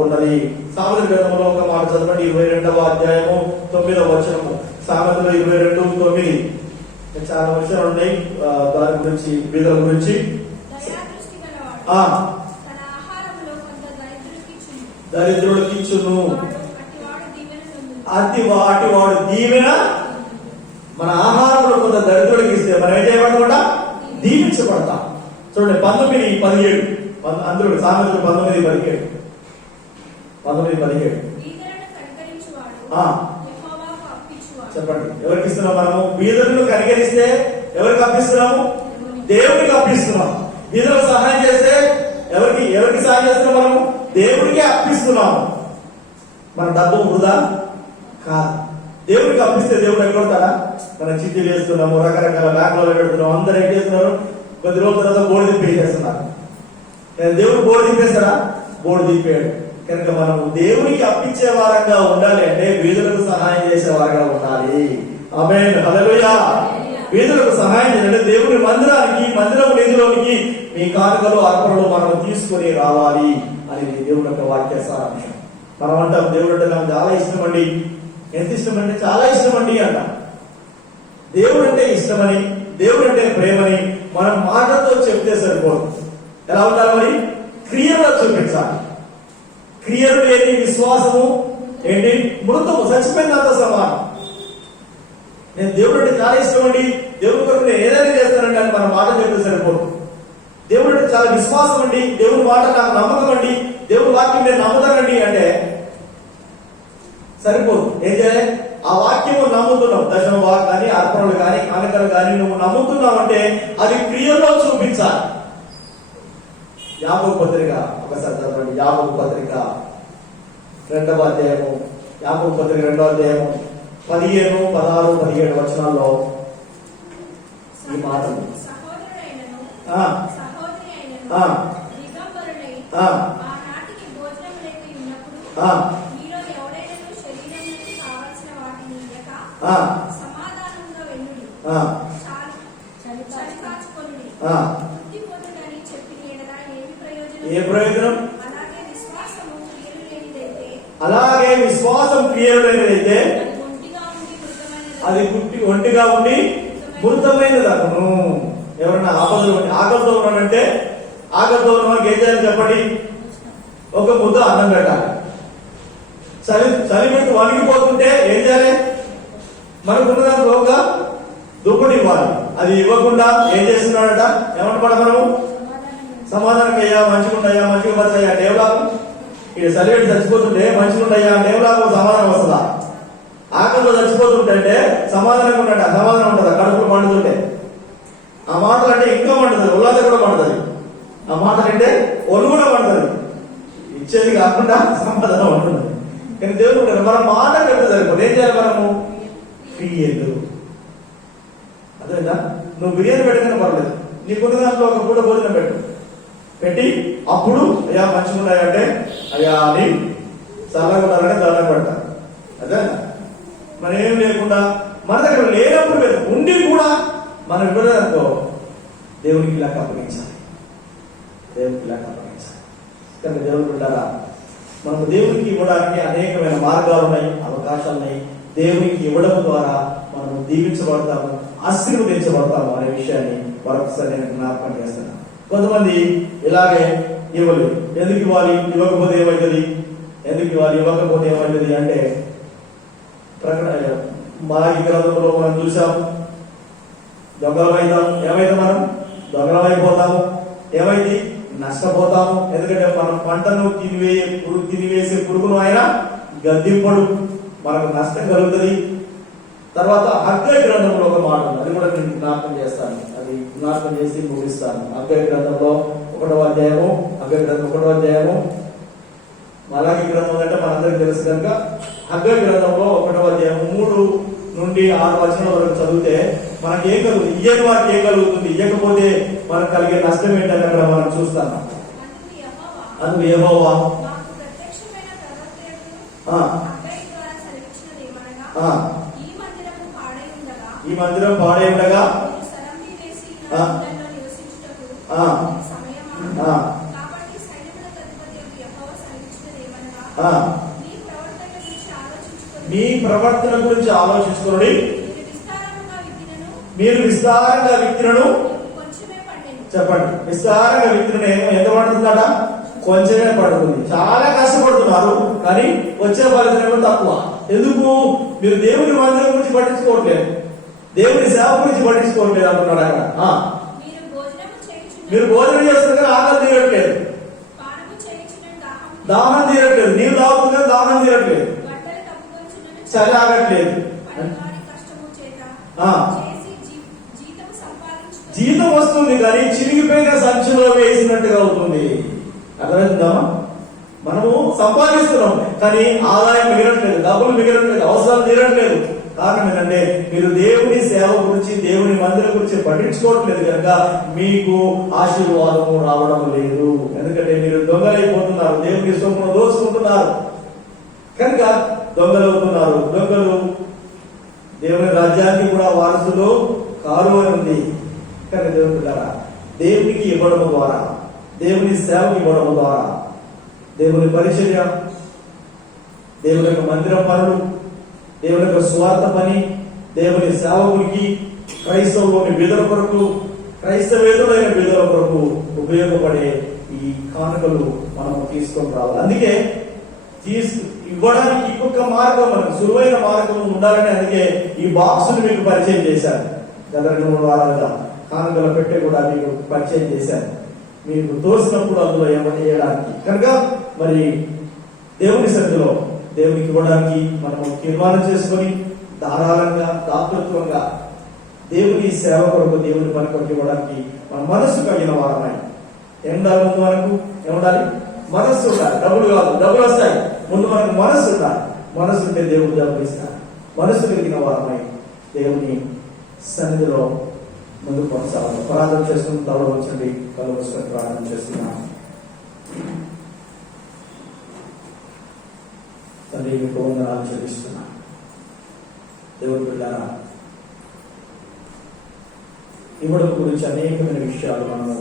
ఉన్నది. సామెతల గ్రంథంలో ఒక మాట చదవండి, 22వ అధ్యాయము 9వ వచనము. సామెతలు 22:9. చాలా విషయాలు ఉన్నాయి దాని గురించి, బీదల గురించి. దయాదృష్టి గలవాడు ఆ తన ఆహారములో కొంత దరిద్రుడికిచ్చును. దరిద్రుడికిచ్చును. అట్టివాడు దీవెన పొందును. అట్టివాడు దీవెన. మన ఆహారంలో కొంత దరిద్రుడికి ఇస్తే మనం ఏం చేయబడకుండా దీవించబడతాం. చూడండి 19:17. అందులో సామెతలు 19:17. బీదలను కనికరించువాడు ఆ యెహోవాకు అప్పించువాడు. చెప్పండి, ఎవరికి ఇస్తున్నాం మనము? బీదలను కనికరిస్తే ఎవరికి అప్పిస్తున్నాము? దేవునికి అప్పిస్తున్నాం. బీదలకు సహాయం చేస్తే ఎవరికి సహాయం చేస్తున్నాం? మనము దేవుడికి అప్పిస్తున్నాము. మన డబ్బు వృధా కాదు. దేవుడికి అప్పిస్తే దేవుడు ఎక్కడతాడా? మనం చిట్టీలు చేస్తున్నాము, రకరకాల బ్యాంకులలో పెడుతున్నాం. అందరూ ఏం చేస్తున్నారు? కొద్ది రోజుల తర్వాత బోర్డు తిప్పేసేస్తున్నారు. దేవుడు బోర్డు తిప్పేస్తాడా? బోర్డు తిప్పాడు. కనుక మనం దేవునికి అప్పించే వారంగా ఉండాలి అంటే బీదలకు సహాయం చేసే వారంగా ఉండాలి. ఆమేన్, హల్లెలూయా. బీదలకు సహాయం చేయాలంటే దేవుని మందిరము నిధిలోనికి మీ కానుకలు అర్పణలు మనం తీసుకుని రావాలి అని దేవుని యొక్క వాక్య సారాంశం. మనం అంటాం, దేవుడు అంటే నాకు చాలా ఇష్టం అండి. ఎంత ఇష్టం అంటే చాలా ఇష్టం అండి అంటాం. దేవుడు అంటే ఇష్టమని, దేవుడు అంటే ప్రేమని మనం మాటలతో చెప్తే సరిపోదు. ఎలా ఉండాలి మరి? క్రియలో చూపించాలి. క్రియలు లేని విశ్వాసము ఏంటి? మృతము, చచ్చిపోయినంత సమానం. నేను దేవుడు అంటే చాలా ఇష్టం అండి, దేవుడి కొరకు నేను ఏదైనా చేస్తానండి అని మన మాట చెప్తే సరిపోదు. దేవుడు అంటే చాలా విశ్వాసం అండి, దేవుడి మాట నాకు నమ్మకం అండి, దేవుడి వాక్యం నేను నమ్ముతానండి అంటే సరిపోదు. ఏం చేయాలి? ఆ వాక్యము నమ్ముతున్నావు, దశమ భాగం కానీ అర్పణలు కానీ కానుకలు కానీ నువ్వు నమ్ముతున్నావు అంటే అది క్రియలో చూపించాలి. యాకోబు పత్రిక ఒకసారి చదవండి. యాకోబు పత్రిక 2వ అధ్యాయము, యాకోబు పత్రిక 2వ అధ్యాయము 15, 16, 17 వచనాల్లో ఈ మాటలు. సహోదరుడైనను ఆ సహోదరి అయినను ఆ దిగంబరులై ఆ ఆనాటికి భోజనం లేక ఉన్నప్పుడు ఆ మీలో ఎవడైనను శరీరమునకు కావలసిన వాటిని ఇయ్యక ఆ సమాధానంగా వెళ్ళుడి. ఆ చలి కాచుకొనుడి. ఆ బుద్ధి పొందుడని చెప్పిన యెడల ఏమి ప్రయోజనం? ఏ ప్రయోజనం? అలాగే విశ్వాసము క్రియలు లేనిదైతే అలాగే విశ్వాసం క్రియలు లేనిదైతే అది ఒంటిగా ఉండి మృతమైనది అతను. ఎవరన్నా ఆకలితో ఉన్నాడంటే ఆకలితో ఉన్న వాళ్ళకి ఏం చేయాలి చెప్పండి? ఒక ముద్ద అన్నం పెట్టాలి. చలి పెట్టి వణికిపోతుంటే ఏం చేయాలి? మనకున్న దాంట్లో ఒక దుప్పటి ఇవ్వాలి. అది ఇవ్వకుండా ఏం చేస్తున్నాడట? ఏమంటపడ మనము సమాధానం అయ్యా, మంచిగుండయ్యా, మంచిగా బతకయ్యా, డేవలాకు ఇక్కడ చలిపెట్టి చచ్చిపోతుంటే మంచిగుండయ్యా, డేవలాకు సమాధానం వస్తుందా? ఆకలితో చచ్చిపోతుంటే అంటే సమాధానంగా ఉన్నట్టు అసమాధానం ఉంటుందా? కడుపులు మండుతుంటే ఆ మాటలు అంటే ఇంకా మండుతుంది, ఉల్లాద కూడా మండుతుంది. ఆ మాటలు అంటే ఒళ్ళు కూడా మండుతుంది. ఇచ్చేది కాకుండా సమాధానం ఉంటుంది. కానీ దేవుడు మన మాట పెడితే సరిపోదు. ఏం చేయాలి మనము? క్రియలు. అదేనా? నువ్వు బిర్యానీ పెట్టుకునే పర్లేదు, నీకున్న దాంట్లో ఒక పూట భోజనం పెట్టి అప్పుడు అయ్యా మంచిగా ఉన్నాయంటే అయ్యా అని చల్లగా ఉన్నారని దండం పెడతారు. అదే మనం ఏం లేకుండా మన దగ్గర లేనప్పుడు ఉండి కూడా మనం ఇవ్వలేదనుకో దేవునికి ఇలా అప్పగించాలి. దేవునికి ఇలా అప్పగించాలి. కానీ దేవుడు ఉంటారా? మనకు దేవునికి ఇవ్వడానికి అనేకమైన మార్గాలు ఉన్నాయి, అవకాశాలు ఉన్నాయి. దేవునికి ఇవ్వడం ద్వారా మనం దీవించబడతాము, ఆశీర్వదించబడతాము అనే విషయాన్ని మరొకసారి నేను జ్ఞాపకం చేస్తున్నాను. కొంతమంది ఇలాగే ఇవ్వలేదు. ఎందుకు ఇవ్వాలి? ఇవ్వకపోతే ఏమవుతుంది? ఎందుకు ఇవ్వాలి? ఇవ్వకపోతే ఏమవుతుంది అంటే మా ఈ గ్రంథంలో మనం చూసాం, దొంగలమైతాం. ఏమైతే మనం దొంగలమైపోతాము. ఏమైంది? నష్టపోతాము. ఎందుకంటే మనం పంటను తినివేసే పురుగును ఆయన గద్దింపడు, మనకు నష్టం కలుగుతుంది. తర్వాత హగ్గై గ్రంథంలో ఒక మాట ఉంది, అది కూడా నేను జ్ఞాపకం చేస్తాను. అది జ్ఞాపకం చేసి ముగిస్తాను. హగ్గయి గ్రంథంలో 1వ అధ్యాయము, హగ్గయి గ్రంథం 1వ అధ్యాయము, మలాకి గ్రంథం అంటే మనందరికీ తెలుసు కనుక హగ్గయి గ్రంథంలో 1వ అధ్యాయం 3 నుండి 6 వచనాల వరకు చదివితే మనకి ఏం కలుగుతుంది, ఇయ్యని వారికి ఏం కలుగుతుంది, ఇయ్యకపోతే మనకు కలిగే నష్టం ఏంటని అక్కడ మనం చూస్తాం. అందుకు యెహోవా మాకు ప్రత్యక్షమైన ప్రవక్తలకు ఆ, హగ్గయి ద్వారా సెలవిచ్చినదేమనగా, ఆ, ఈ మందిరము పాడై ఉండగా ఈ మందిరం పాడై ఉండగా మీరు సరంగి వేసి ఆ. ఇళ్ళలో నివసించుటకు ఆ. ఇది సమయమా? ఆ. కాబట్టి సైన్యములకు అధిపతి యెహోవా సెలవిచ్చినదేమనగా, ఆ, మీ ప్రవర్తన గురించి ఆలోచించుకొని మీ ప్రవర్తన గురించి ఆలోచించుకోండి. మీరు విస్తారముగా విత్తినను మీరు విస్తారంగా విత్తినను మీకు కొంచెమే పండెను. చెప్పండి, విస్తారంగా విత్తిన ఎంత పడుతుందట? కొంచెమే పడుతుంది. చాలా కష్టపడుతున్నారు కానీ వచ్చే ఫలితం తక్కువ. ఎందుకు? మీరు దేవుని మందిరం గురించి పట్టించుకోవట్లేదు, దేవుని సేవ గురించి పట్టించుకోవట్లేదు అంటున్నాడు ఆయన. మీరు భోజనము చేయుచున్న మీరు భోజనం చేస్తున్నారు కానీ ఆకలి తీరట్లేదు, పానము చేయుచున్న దాహం తీరట్లేదు, నీళ్ళు తాగుతున్నారు దాహం తీరట్లేదు, బట్టలు కప్పుకొనుచున్నను చలి ఆగట్లేదు. పనివారి కష్టము చేత ఆ. చేసి జీతము సంపాదించుకొని జీతం వస్తుంది కానీ చిరిగిపోయిన సంచిలో వేసినట్టుగా అవుతుంది. అర్థమవుతుందామా? మనము సంపాదిస్తున్నాం కానీ ఆదాయం మిగలట్లేదు, డబ్బులు మిగలట్లేదు, అవసరాలు తీరట్లేదు. కారణం ఏంటంటే మీరు దేవుని సేవ గురించి, దేవుని మందిరం గురించి పట్టించుకోవట్లేదు కనుక మీకు ఆశీర్వాదము రావడం లేదు. ఎందుకంటే మీరు దొంగలైపోతున్నారు, దేవుని సొమ్మును దోచుకుంటున్నారు కనుక దొంగలు అవుతున్నారు. దొంగలు దేవుని రాజ్యానికి కూడా వారసులు కారు అని ఉంది. కానీ దేవుని ద్వారా దేవునికి ఇవ్వడం ద్వారా, దేవుని సేవకి ఇవ్వడం ద్వారా, దేవుని పరిచర్య, దేవుని యొక్క మందిరం పనులు, దేవుని యొక్క స్వార్థ పని, దేవుని సేవకునికి, క్రైస్తవులోని బిడ్డల కొరకు, క్రైస్తవేతరులైన బిడ్డల కొరకు ఉపయోగపడే ఈ కానుకలు మనం తీసుకొని రావాలి. అందుకే ఇవ్వడానికి ఇంకొక మార్గం, మనకు సులువైన మార్గం ఉండాలని అందుకే ఈ బాక్సులు మీకు పరిచయం చేశాను. గత 2-3 వారాలుగా కానుకల పెట్టే కూడా మీకు పరిచయం చేశాను. మీకు తోసినప్పుడు అందులో ఏమని చేయడానికి కనుక మరి దేవుని సన్నిధిలో దేవునికి ఇవ్వడానికి మనము తీర్మానం చేసుకొని ధారాళంగా దాతృత్వంగా దేవుని సేవ కొరకు, దేవుని పని కొరకు ఇవ్వడానికి మన మనస్సు కలిగిన వారమై ఉండాలి. ముందు మనకు ఏముండాలి? మనస్సు ఉండాలి. డబ్బులు కాదు, డబ్బులు వస్తాయి, ముందు మనకు మనస్సు ఉండాలి. మనస్సు ఉంటే దేవుడు డబ్బులు ఇస్తాడు. మనస్సు కలిగిన వారమై దేవుని సన్నిధిలో ముందుకు కొనసాగాలి. ప్రార్థన చేసుకుని తల వచ్చండి, కళ్ళు వచ్చి ప్రార్థన చేస్తున్నాం. తండ్రి మీకు వందనాలు చెల్లిస్తున్నాను. దేవుని బిడ్డారా, ఇవ్వడం గురించి అనేకమైన విషయాలు మనము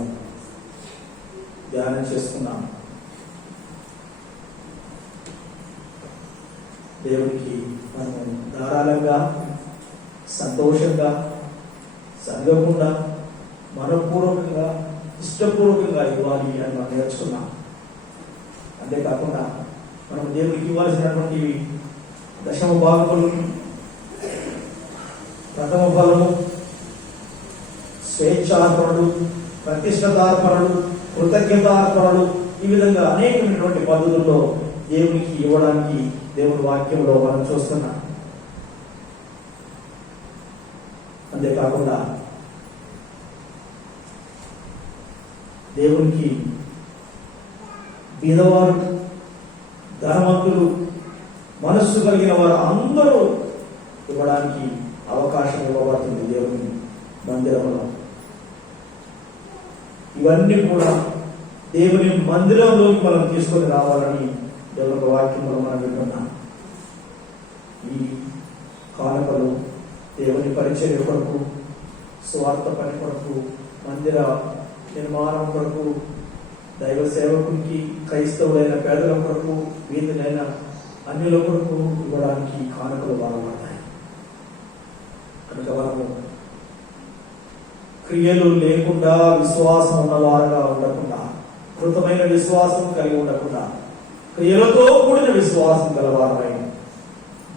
ధ్యానం చేస్తున్నాం. దేవునికి మనము ధారాళంగా, సంతోషంగా, సంగకుండా, మనపూర్వకంగా, ఇష్టపూర్వకంగా ఇవ్వాలి అని మనం నేర్చుకున్నాం. అంతేకాకుండా మనం దేవునికి ఇవ్వాల్సినటువంటి దశమ భాగములు, ప్రథమ ఫలము, స్వేచ్ఛార్పణలు, ప్రతిష్టతార్పణలు, కృతజ్ఞతార్పణలు, ఈ విధంగా అనేకమైనటువంటి పద్ధతుల్లో దేవునికి ఇవ్వడానికి దేవుని వాక్యంలో మనం చూస్తున్నాం. అంతేకాకుండా దేవునికి బీదవారు, ధనవంతులు, మనస్సు కలిగిన వారు అందరూ ఇవ్వడానికి అవకాశం ఇవ్వబడుతుంది దేవుని మందిరంలో. ఇవన్నీ కూడా దేవుని మందిరంలోకి మనం తీసుకొని రావాలని దేవుని వాక్యంలో మనం వింటున్నాం. ఈ కానుకలు దేవుని పరిచర్య కొరకు, స్వార్థ పని కొరకు, మందిర నిర్మాణం కొరకు, దైవ సేవకునికి, క్రైస్తవులైన పేదల కొరకు, వీధులైన అన్యుల కొరకు ఇవ్వడానికి కానుకలు బాగుపడతాయి. కనుక మనము క్రియలు లేకుండా విశ్వాసం ఉన్నవారుగా ఉండకుండా, కృతమైన విశ్వాసం కలిగి ఉండకుండా, క్రియలతో కూడిన విశ్వాసం గలవారమై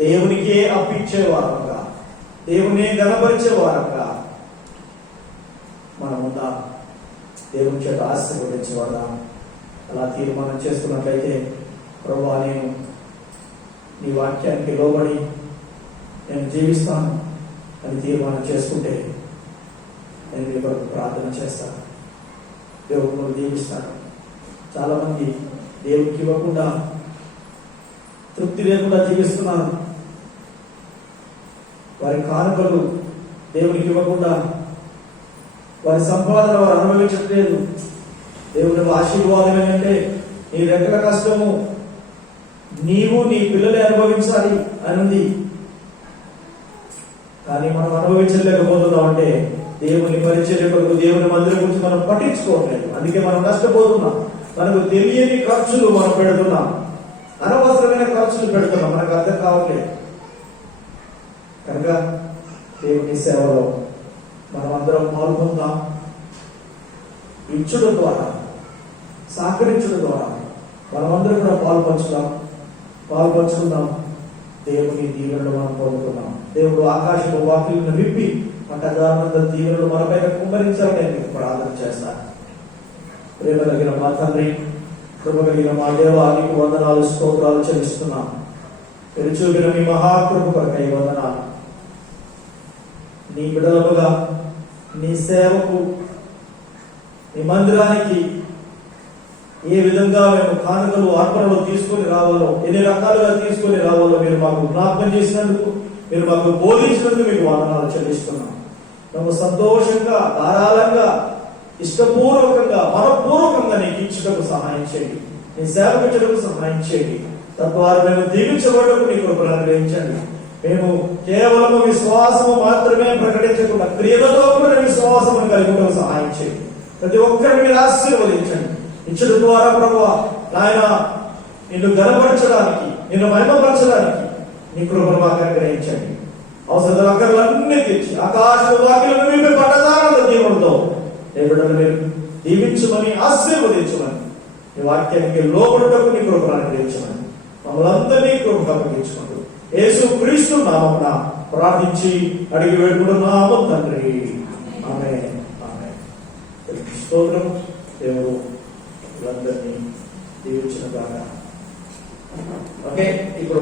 దేవునికే అప్పించే వారంగా, దేవుని గణపరిచే వారంగా మనముందా దేవుని చేత ఆశీర్వదించేవాడా. అలా తీర్మానం చేసుకున్నట్లయితే, ప్రభువా నేను నీ వాక్యానికి లోబడి నేను జీవిస్తాను అని తీర్మానం చేసుకుంటే నేను మీ కొరకు ప్రార్థన చేస్తాను. దేవుడు దీవిస్తాను. చాలా మంది దేవుడికి ఇవ్వకుండా తృప్తి లేకుండా జీవిస్తున్నారు. వారి కానుకలు దేవునికి ఇవ్వకుండా వారి సంపాదన వారు అనుభవించట్లేదు. దేవుని ఆశీర్వాదం ఏంటంటే నీ రెక్కల కష్టము నీవు నీ పిల్లలే అనుభవించాలి అని ఉంది. కానీ మనం అనుభవించలేకపోతున్నాం అంటే దేవుని పరిచర్య కొరకు దేవుని మందిరం గురించి మనం పట్టించుకోవట్లేదు. అందుకే మనం నష్టపోతున్నాం. మనకు తెలియని ఖర్చులు మనం పెడుతున్నాం, అనవసరమైన ఖర్చులు పెడుతున్నాం, మనకు అర్థం కావట్లేదు. కనుక దేవుని సేవలో మనం అందరం పాల్గొందాం. ఇచ్చుడు ద్వారా, సహకరించడం ద్వారా మనమందరం కూడా పాల్పంచుకుందాం. దేవుని దీవెనలు మనం పొందుతున్నాం. దేవుడు ఆకాశపు వాకిలను విప్పి పట్టదానంద దీవెనలు మనపైన కుమ్మరించాలని నేను ప్రార్థన చేస్తాను. ప్రేమ కలిగిన మా తండ్రి, కృప కలిగిన మా దేవా, నీకు వందనాలు, స్తోత్రాలు చెల్లిస్తున్నాం. మీరు చూపిన మీ మహాకృప కొరకై వందనాలు. నీ బిడలముగా నీ సేవకు, నీ మందిరానికి ఏ విధంగా మేము కానుకలు అర్పణలు తీసుకొని రావాలో, ఎన్ని రకాలుగా తీసుకొని రావాలో మీరు మాకు జ్ఞాపకం చేసినందుకు, మీరు మాకు బోధించినందుకు మీకు వందనాలు చెల్లిస్తున్నాం. మేము సంతోషంగా, ధారాళంగా, ఇష్టపూర్వకంగా, మనపూర్వకంగా నీకు ఇచ్చటకు సహాయం చేయండి. నీ సేవకు ఇచ్చటకు సహాయం చేయండి. తద్వారా మేము దీవించబడకు నీ కృపను అనుగ్రహించండి. మేము కేవలము విశ్వాసము మాత్రమే ప్రకటించకుండా క్రియలతో కూడా విశ్వాసము కలిగి ఉండకు సహాయం చేయండి. ప్రతి ఒక్కరిని మీరు ఆశీర్వదించండి. ఇచ్చడు ద్వారా ప్రభువా నాయన నిన్ను గనపరచడానికి, నిన్ను మహిమపరచడానికి నీ కృపను మాకు అనుగ్రహించండి. అవసర అక్కర్లన్నీ తెచ్చి ఆకాశ వాక్యలను మీరు పట్టదానంద దేవుడితో దేవుడను మీరు దీవించమని, ఆశీర్వదించమని, నీ వాక్యానికి లోబడుటకు నీ కృపను అనుగ్రహించమని మమ్మల్ని అందరినీ కృప అప్పగించుకుంటూ యేసు క్రీస్తు నామమున ప్రార్థించి అడిగి వేడుకుంటున్నాము తండ్రి. ఆమేన్. ఆమేన్. స్తోత్రం. దేవుడు అందరినీ దీవించిన కాక. ఓకే, ఇప్పుడు